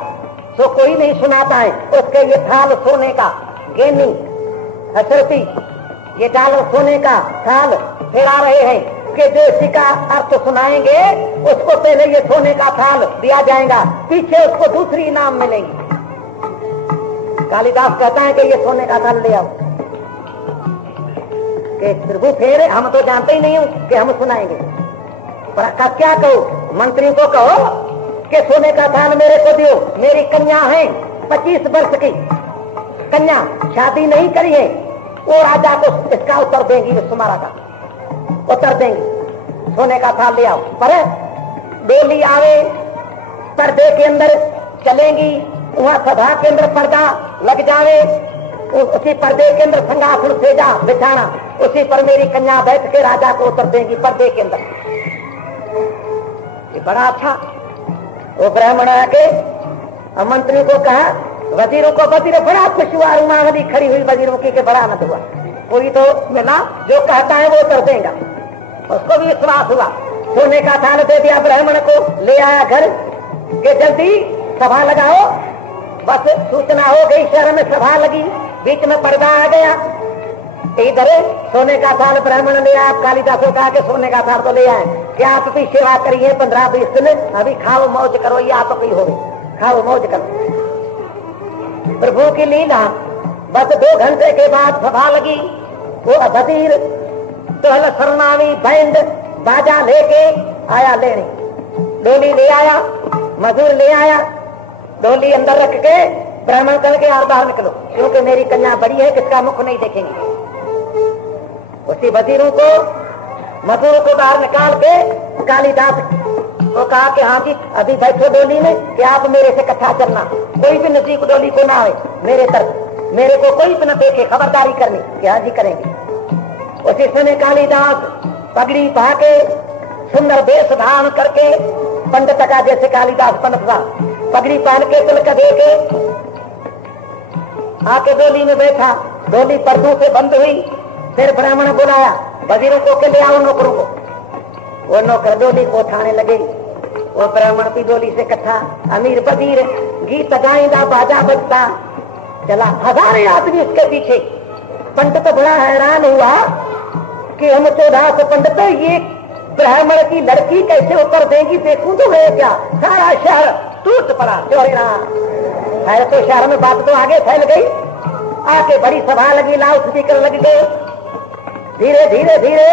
तो कोई नहीं सुनाता है। उसके ये थाल सोने का गेनी हसरती, ये डालर सोने का थाल फेरा रहे हैं कि जो इसी का अर्थ सुनाएंगे उसको पहले ये सोने का थाल दिया जाएगा, पीछे उसको दूसरी इनाम मिलेगी। कालिदास कहता है कि ये सोने का थाल ले आओ। कि प्रभु फिर हम तो जानते ही नहीं हूं कि हम सुनाएंगे, पर क्या कहो, मंत्री को कहो कि सोने का थाल मेरे को दियो, मेरी कन्या है 25 वर्ष की कन्या, शादी नहीं करी है, वो राजा को इसका उत्तर देंगी, विश्वमरा का उत्तर देंगी। सोने का थाल ले आओ। पर डोली आवे, पर्दे के अंदर चलेंगी, वहां सभा के अंदर पर्दा लग जावे, उसी पर्दे के अंदर सिंहासन सेजा बिछाना, उसी पर मेरी कन्या बैठ के राजा को उत्तर देंगी पर्दे के अंदर। ये बड़ा अच्छा। वो ब्राह्मण आके मंत्री को कहा, वजीरों को, वजीर बड़ा खुश हुआ, रुमावली खड़ी हुई वजीरों की के बड़ा आनंद हुआ, कोई तो मिला जो कहता है वो उत्तर देगा। उसको भी विश्वास हुआ, सोने का थाल दे दिया ब्राह्मण को, ले आया घर के जल्दी सभा लगाओ। बस सूचना हो गई, शहर में सभा लगी, बीच में पर्दा आ गया। इधर सोने का थाल ब्राह्मण ले आया। कालिदास को कहा कि सोने का थाल तो ले आए, कि आप भी सेवा करिए 15-20 दिन, अभी खाओ मौज करो, ये आप ही हो गई, खाओ मौज करो। प्रभु की लीला। बस 2 घंटे के बाद सभा लगी। वो वजीर टहल सरनावी बैंड बाजा लेके आया लेने, डोली ले आया, मजूर ले आया, डोली अंदर रख के ब्राह्मण करके यार बाहर निकलो, क्योंकि मेरी कन्या बड़ी है, किसका मुख नहीं देखेंगे। उसी वजीरों को मजूर को बाहर निकाल के कालिदास को कहा कि हाँ जी अभी बैठो डोली में, कि आप मेरे से कथा चलना, कोई भी नजीक डोली को ना आए मेरे तरफ, मेरे को कोई भी न देखे, खबरदारी करनी। कि हाँ जी करेंगे। उसी समय कालिदास पगड़ी पा के सुंदर वेश धारण करके, पंडित का जैसे कालिदास पंडित था, पगड़ी पहन के तिलक दे के आके डोली में बैठा। डोली पर्दों से बंद हुई। फिर ब्राह्मण बुलाया वजीरों को के ले आओ नौकरों को। वो नौकर डोली को उठाने लगे। वो ब्राह्मण की डोली से कथा, अमीर वजीर गीत गाइंदा, बाजा बजता चला, 1000 आदमी उसके पीछे। पंडित तो बड़ा हैरान हुआ कि हम 14 पंडित, ये ब्राह्मण की लड़की कैसे उत्तर देंगी, देखूं तो है क्या। सारा शहर टूट पड़ा। चौरीराम है तो शहर में बात तो आगे फैल गई। आके बड़ी सभा लगी, लाउड स्पीकर लग गए। धीरे धीरे धीरे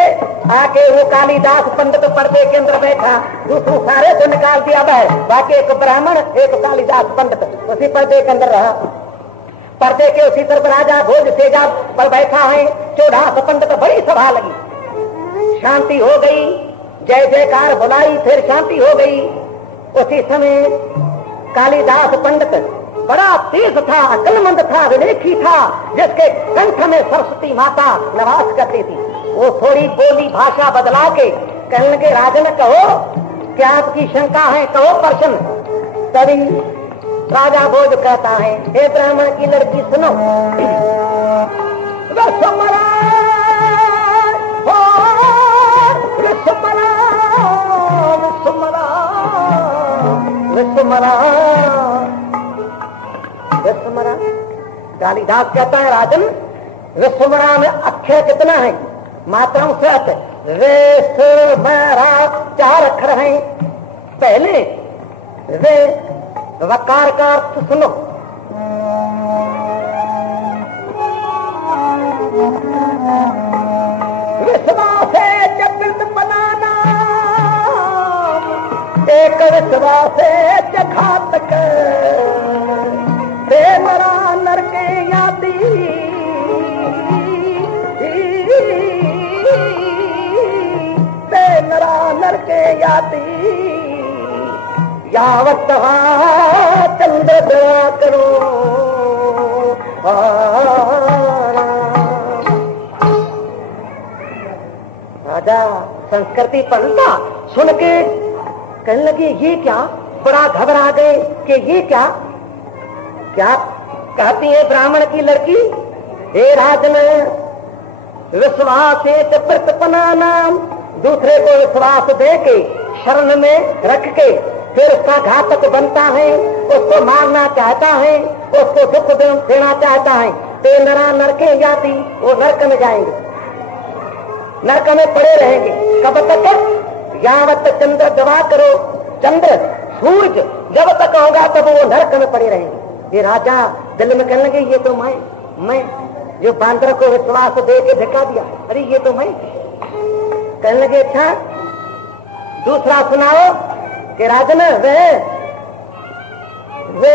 आके वो कालिदास पंडित पर्दे के अंदर बैठा, दूसरों सारे को निकाल दिया बाकी एक ब्राह्मण एक कालिदास पंडित उसी पर्दे के अंदर रहा। पर्दे के उसी तरफ राजा भोज सेजा पर बैठा है, चौड़ास पंडित, बड़ी सभा लगी, शांति हो गई, जय जयकार बुलाई, फिर शांति हो गई। उसी समय कालिदास पंडित बड़ा तेज था, अक्लमंद था, विवेकी था, जिसके कंठ में सरस्वती माता निवास करती थी। वो थोड़ी बोली भाषा बदला के कहने लगे, राजन कहो क्या आपकी शंका है, कहो प्रश्न। तभी राजा भोज कहता है, हे ब्राह्मण की लड़की सुनो, रसमरा रसमरा रसमरा रसमरा रसमरा। कालिदास कहता है, राजन रसमरा में अक्षर कितना है, मात्राओं से अर्थ, रसमरा 4 अक्षर हैं। पहले रे वकार का अर्थ सुनो, विश्वास है जगत बनाना, एक विश्वास है घातक, मरा नर के यादी, मरा नर के यादी, यावत चंद्र दया करो। राजा संस्कृति पढ़ता सुन के कहने लगे, ये क्या, बड़ा घबरा गए कि ये क्या क्या कहती है ब्राह्मण की लड़की। हे राजन, विश्वास है प्रतिपना नाम, दूसरे को विश्वास दे के शरण में रख के फिर उसका घातक बनता है, उसको मारना चाहता है, उसको दुख देना चाहता है, तो नरा नरके जाती, वो नरक में जाएंगे, नरक में पड़े रहेंगे। कब तक, यावत चंद्र दवा करो, चंद्र सूरज जब तक होगा तब वो नरक में पड़े रहेंगे। ये राजा दिल में कहने लगे, ये तो मैं जो बांदर को विश्वास दे के धक्का दिया, अरे ये तो मैं। कहने लगे, अच्छा दूसरा सुनाओ कि राजन वे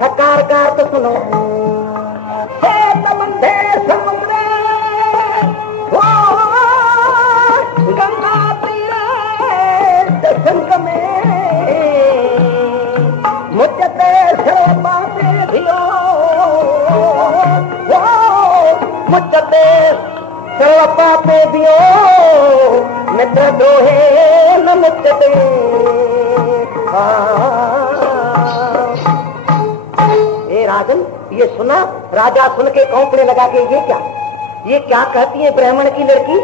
सकार का अर्थ सुनो, बंधे समुद्र गंगा तीरे संग में मुझते सर्वपापे धियो, मुझते सर्वपापे धियो, मित्र द्रोहे न मुझते। ए राजन, ये सुना, राजा सुन के कौंपने लगा के ये क्या कहती है ब्राह्मण की लड़की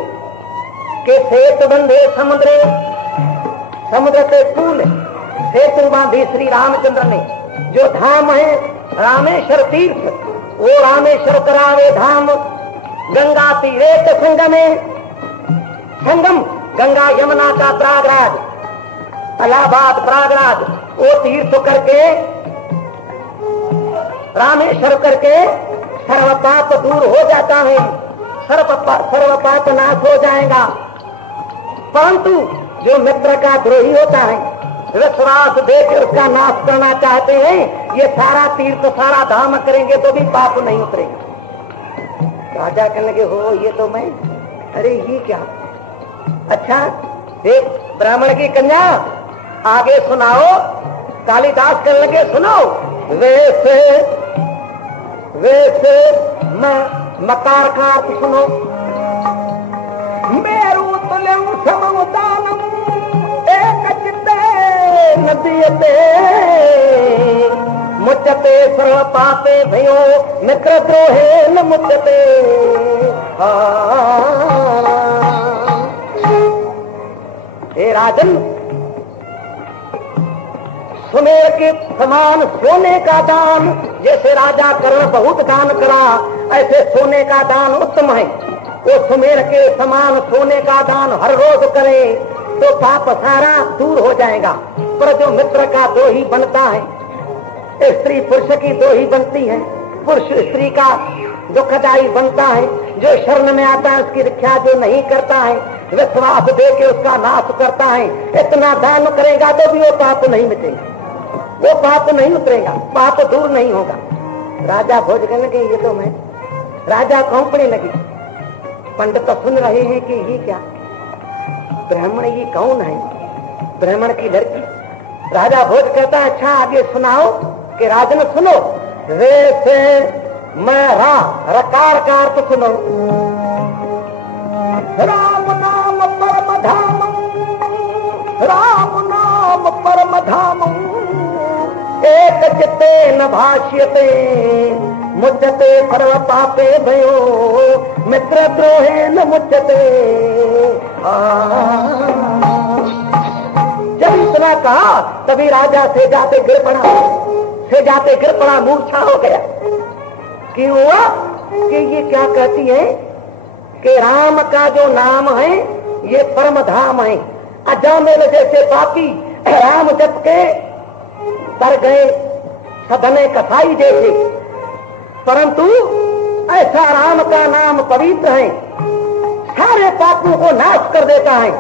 के सेतु बंधे समुद्र, समुद्र के कूल सेतु बांधी श्री रामचंद्र ने, जो धाम है रामेश्वर तीर्थ, वो रामेश्वर करावे धाम, गंगा तीरे संगम, गंगा यमुना का प्रयागराज, इलाहाबाद प्रयागराज, वो तीर्थ करके रामेश्वर करके सर्व पाप दूर हो जाता है, सर्व पाप नाश हो जाएगा। परंतु जो मित्र का द्रोही होता है, विश्वास देकर उसका नाश करना चाहते हैं, ये सारा तीर्थ सारा धाम करेंगे तो भी पाप नहीं उतरेगा। राजा कहने लगे, हो ये तो मैं, अरे ये क्या, अच्छा देख ब्राह्मण की कन्या आगे सुनाओ। कालिदास कहने लगे, सुनो, वैसे मकार का अर्थ सुनो, मेरू तुल्यं समदानम एक चित्ते नदीयते, मुच्यते सर्व पापे भयो, मित्र द्रोहे न मुच्यते। हे राजन, सुमेर के समान सोने का दान, जैसे राजा कर्ण बहुत दान करा, ऐसे सोने का दान उत्तम है। वो सुमेर के समान सोने का दान हर रोज करे तो पाप सारा दूर हो जाएगा। पर जो मित्र का द्रोही बनता है, स्त्री पुरुष की द्रोही बनती है, पुरुष स्त्री का दुखदायी बनता है। जो शरण में आता है उसकी रक्षा जो नहीं करता है, विश्वास दे के उसका नाश करता है। इतना दान करेगा तो भी वो पाप नहीं मिटेगा, वो पाप नहीं उतरेगा, पाप दूर नहीं होगा। राजा भोज करने के ये तो मैं राजा कौंपने लगी। पंडित तो सुन रहे हैं कि ये क्या ब्राह्मण, ये कौन है, ब्राह्मण की लड़की। राजा भोज कहता है अच्छा आगे सुनाओ कि राजन सुनो, रे से मैं रकार का अर्थ सुनो। राम नाम परम धाम, राम नाम परम धाम, एक चित्ते न भाष्यते, मुच्यते सर्व पापे भयो, मित्र द्रोहे न मुच्यते। जब इतना कहा तभी राजा से जाते गिर पड़ा, मूर्छा हो गया। कि हुआ कि ये क्या कहती है कि राम का जो नाम है ये परम धाम है। अजामिल जैसे पापी राम जप के तर गए सदने कसाई जैसे, परंतु ऐसा राम का नाम पवित्र है, सारे पापों को नाश कर देता है।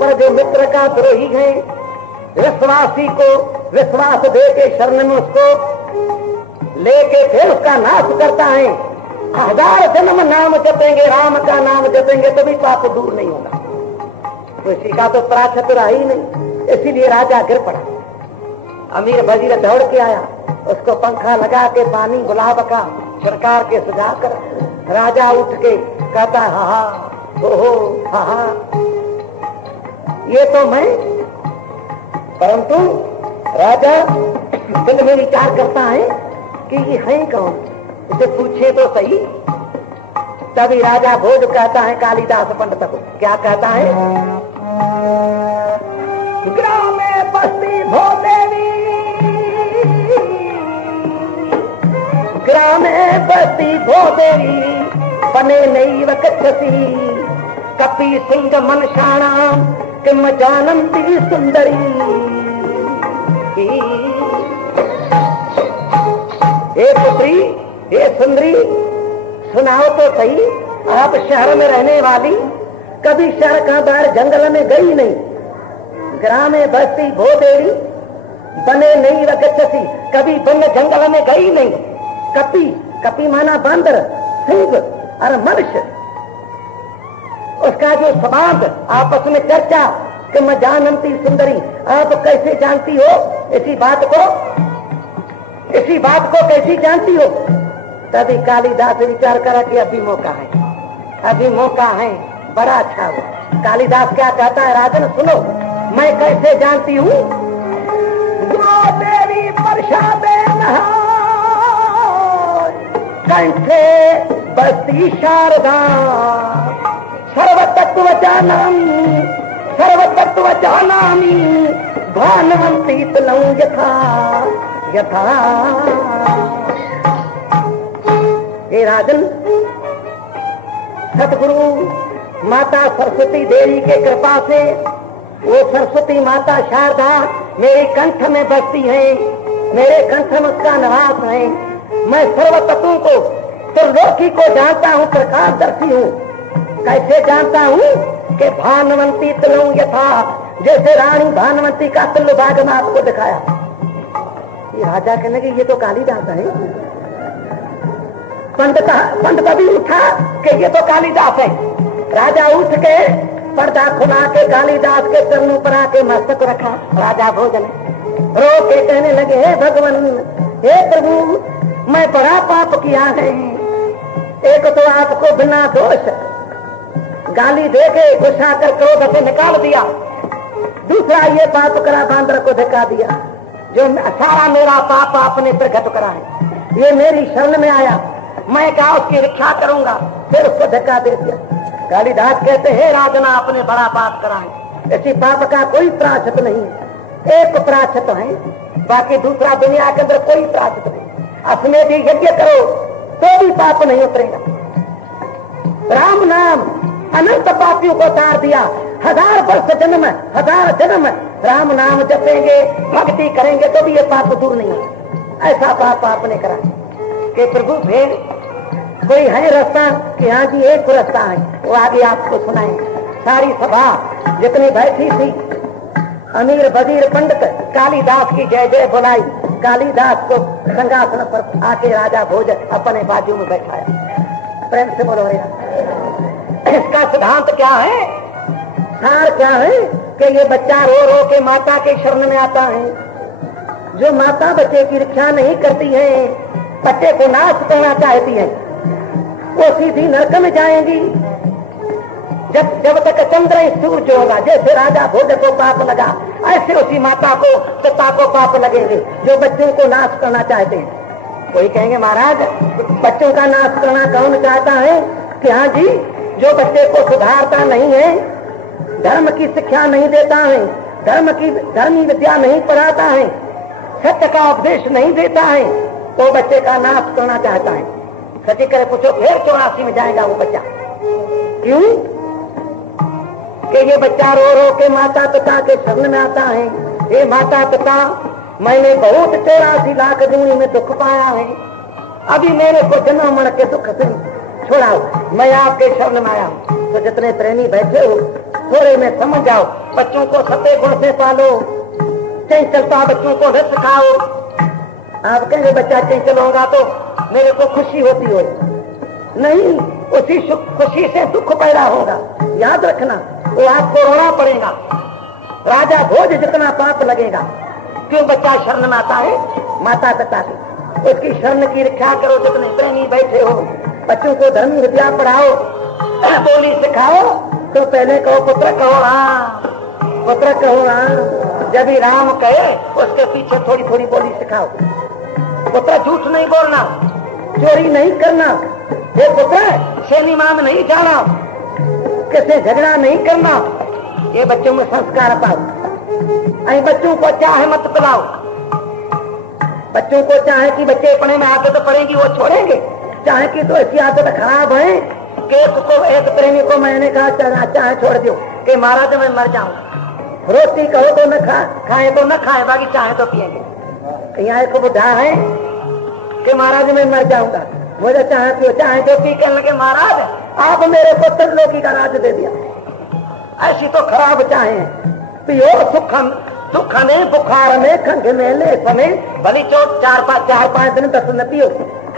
पर जो मित्र का द्रोही है, विश्वासी को विश्वास दे के शरण में उसको लेके फिर उसका नाश करता है। 1000 जन्म नाम जपेंगे, राम का नाम जपेंगे तो भी पाप दूर नहीं होगा। किसी का तो प्राश्चित रहा ही नहीं, इसीलिए राजा गिर पड़ा। अमीर वजीर दौड़ के आया, उसको पंखा लगा के पानी गुलाब का छिड़कार के सजा कर राजा उठ के कहता हा हा ओहो हा हा, ये तो मैं। परंतु राजा दिल में विचार करता है कि ये है कौन, इसे पूछे तो सही। तभी राजा भोज कहता है कालिदास पंडित को, क्या कहता है, ग्रामे बस्ती भोदेवी, ग्रामे बस्ती भोदेवी, बने नई वकच्छसी, कपि सिंह मनशाणाम किम जानन्ति सुंदरी। हे पुत्री, हे सुंदरी, सुनाओ तो सही, आप शहर में रहने वाली, कभी शहर का बाहर जंगल में गई नहीं, ग्राम में बस्ती भोदेरी, बने नहीं वगच्छसी, कभी वन जंगल में गई नहीं। कपि, कपि माना बंदर, सिंह और मनुष्य, उसका जो संवाद आपस में चर्चा कि मैं जानती सुंदरी, आप कैसे जानती हो इसी बात को कैसी जानती हो। तभी कालिदास विचार करा कि अभी मौका है, बड़ा अच्छा हुआ। कालिदास क्या कहता है, राजन सुनो, मैं कैसे जानती हूँ। देवी वर्षा कंठे बस्ती शारदा, सर्वतत्व जानामि, भानवंती तलौ यथा यथा। हे राजन, सतगुरु माता सरस्वती देवी के कृपा से वो सरस्वती माता शारदा मेरे कंठ में बसती है, मेरे कंठ में उसका निवास है। मैं सर्व तत्वों को, त्रिलोकी को जानता हूँ, प्रकाशदर्शी हूँ। कैसे जानता हूँ कि भानवंती तलौ यथा, जैसे रानी भानवंती का तुल्य भाग में आपको दिखाया। ये राजा कहने लगे ये तो कालिदास है। पंडित अभी उठा कि ये तो कालिदास है। राजा उठ के पर्दा खुला के कालिदास के चरणों पर आके मस्तक रखा। राजा भोजन रो के कहने लगे, हे भगवान, हे प्रभु, मैं बड़ा पाप किया है। एक तो आपको बिना दोष गाली दे के गुस्सा कर क्रोध से निकाल दिया, दूसरा ये पाप करा, बांदर को धक्का दिया, जो सारा मेरा पाप आपने प्रकट करा है। ये मेरी शरण में आया, मैं क्या उसकी रक्षा करूंगा, फिर उसको धक्का दे दिया। कालिदास कहते हैं, राजना आपने बड़ा पाप करा है, इसी पाप का कोई प्रायश्चित नहीं है। एक प्रायश्चित है, बाकी दूसरा दुनिया के अंदर कोई प्रायश्चित नहीं। असमें भी यज्ञ करो तो भी पाप नहीं उतरेगा। राम नाम अनंत पापियों को तार दिया। 1000 वर्ष जन्म, 1000 जन्म राम नाम जपेंगे, भक्ति करेंगे तो भी ये पाप दूर नहीं होगा। ऐसा पाप आपने करा। कि प्रभु फिर कोई है रास्ता कि हाँ जी एक रास्ता है, वो आगे आपको सुनाए। सारी सभा जितनी बैठी थी, अमीर बजीर पंडित कालिदास की जय जय बुलाई। कालिदास को सिंहासन पर आके राजा भोज अपने बाजू में बैठाया। प्रेम से बोलो रे। इसका सिद्धांत क्या है, सार क्या है कि ये बच्चा रो रो के माता के शरण में आता है। जो माता बच्चे की रक्षा नहीं करती है, बच्चे को नाश करना चाहती है, वो सीधी नरक में जाएंगी। जब तक चंद्र सूर्य होगा, जैसे राजा भोज को पाप लगा, ऐसे उसी माता को पिता को पाप लगेंगे जो बच्चों को नाश करना चाहते हैं। कोई कहेंगे महाराज बच्चों का नाश करना कौन चाहता है? कि हाँ जी, जो बच्चे को सुधारता नहीं है, धर्म की शिक्षा नहीं देता है, धर्मी विद्या नहीं पढ़ाता है, सत्य का उपदेश नहीं देता है, तो बच्चे का नाश करना चाहता है। सच्ची करे पूछो, फिर 84 में जाएगा वो बच्चा। क्यों? कि ये बच्चा रो रो के माता पिता के शरण में आता है। ये माता पिता, मैंने बहुत 84 लाख दूनी में दुख पाया है, अभी मेरे को जन्म मर के दुख से छोड़ाओ, मैं आपके शरण में आया हूँ। तो जितने प्रेमी बैठे हो, थोड़े में समझ जाओ, बच्चों को सत्य गुण से पालो, चंचलता बच्चों को न सिखाओ। आप कहेंगे बच्चा चंचल होगा तो मेरे को खुशी होती हो, नहीं, उसी खुशी से दुख पैदा होगा। याद रखना, तो आपको रोना पड़ेगा। राजा भोज जितना पाप लगेगा, क्यों? बच्चा शरण में आता है माता पिता की, उसकी शरण की रक्षा करो। जितने प्रेमी बैठे हो, बच्चों को धर्मी विद्या पढ़ाओ, बोली सिखाओ। तो पहले कहो पुत्र, कहो हाँ, पुत्र कहो हाँ। जब ही राम कहे उसके पीछे थोड़ी थोड़ी बोली सिखाओ। पुत्र झूठ नहीं बोलना, चोरी नहीं करना, हे पुत्र सिनेमा में नहीं जाना, किसी झगड़ा नहीं करना। ये बच्चों में संस्कार पाओ। अरे बच्चों को चाहे मत पिलाओ, बच्चों को चाहे कि बच्चे पढ़ने में आदत पड़ेगी वो छोड़ेंगे, चाहे कि तो ऐसी आदत खराब है कि एक प्रेमी को मैंने कहा चाहे छोड़ दो कि महाराज मैं मर जाऊं। रोटी कहो तो न खाए तो न खाए, बाकी चाहे तो पिएंगे। यहाँ एक बुढ़ा है कि महाराज मैं मर जाऊंगा, मुझे चाहे पियो, चाहे तो पी। कहने लगे महाराज आप मेरे को त्रिलोकी का राज दे दिया। ऐसी तो खराब चाहे पियो, सुख में बुखार में खंघ में लेप में भली चोट 4-5 दिन 10 न पियो,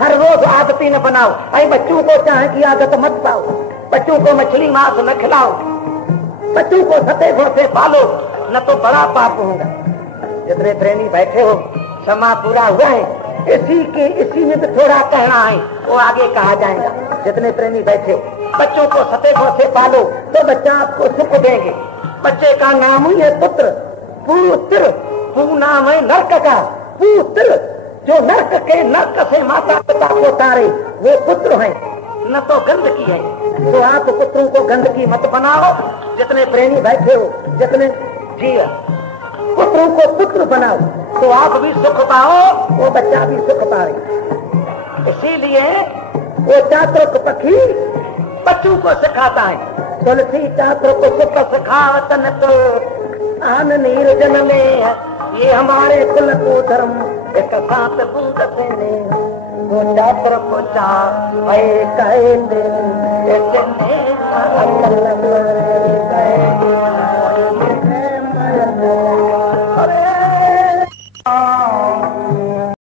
हर रोज आदती न बनाओ। अरे बच्चों को चाहे की आदत मत पाओ, बच्चों को मछली मांस न खिलाओ, बच्चों को सते गुण से पालो, न तो बड़ा पाप होगा। जितने प्रेमी बैठे हो, समा पूरा हुआ है, इसी में भी थोड़ा कहना है, वो आगे कहा जाएगा। जितने प्रेमी बैठे, बच्चों को सते गुण से पालो तो बच्चा आपको सुख देंगे। बच्चे का नाम ही है पुत्र। पुत्र, पू नाम है नरक का, पुत्र जो नरक से माता पिता को तारे, वो पुत्र है, न तो गंदगी है। तो आप पुत्रों को गंदगी मत बनाओ। जितने प्रेमी बैठे हो, जितने जी पुत्रों को पुत्र बनाओ, तो आप भी सुख पाओ, वो बच्चा भी सुख पाए। इसीलिए वो चातुर्क पक्षी बच्चों को सिखाता है। तुलसी चातुर्क को सुख सिखावत न तो आन निर्जन में, ये हमारे कुल को धर्म एक साथ बूंद देने। वो चातुर्क को चाहे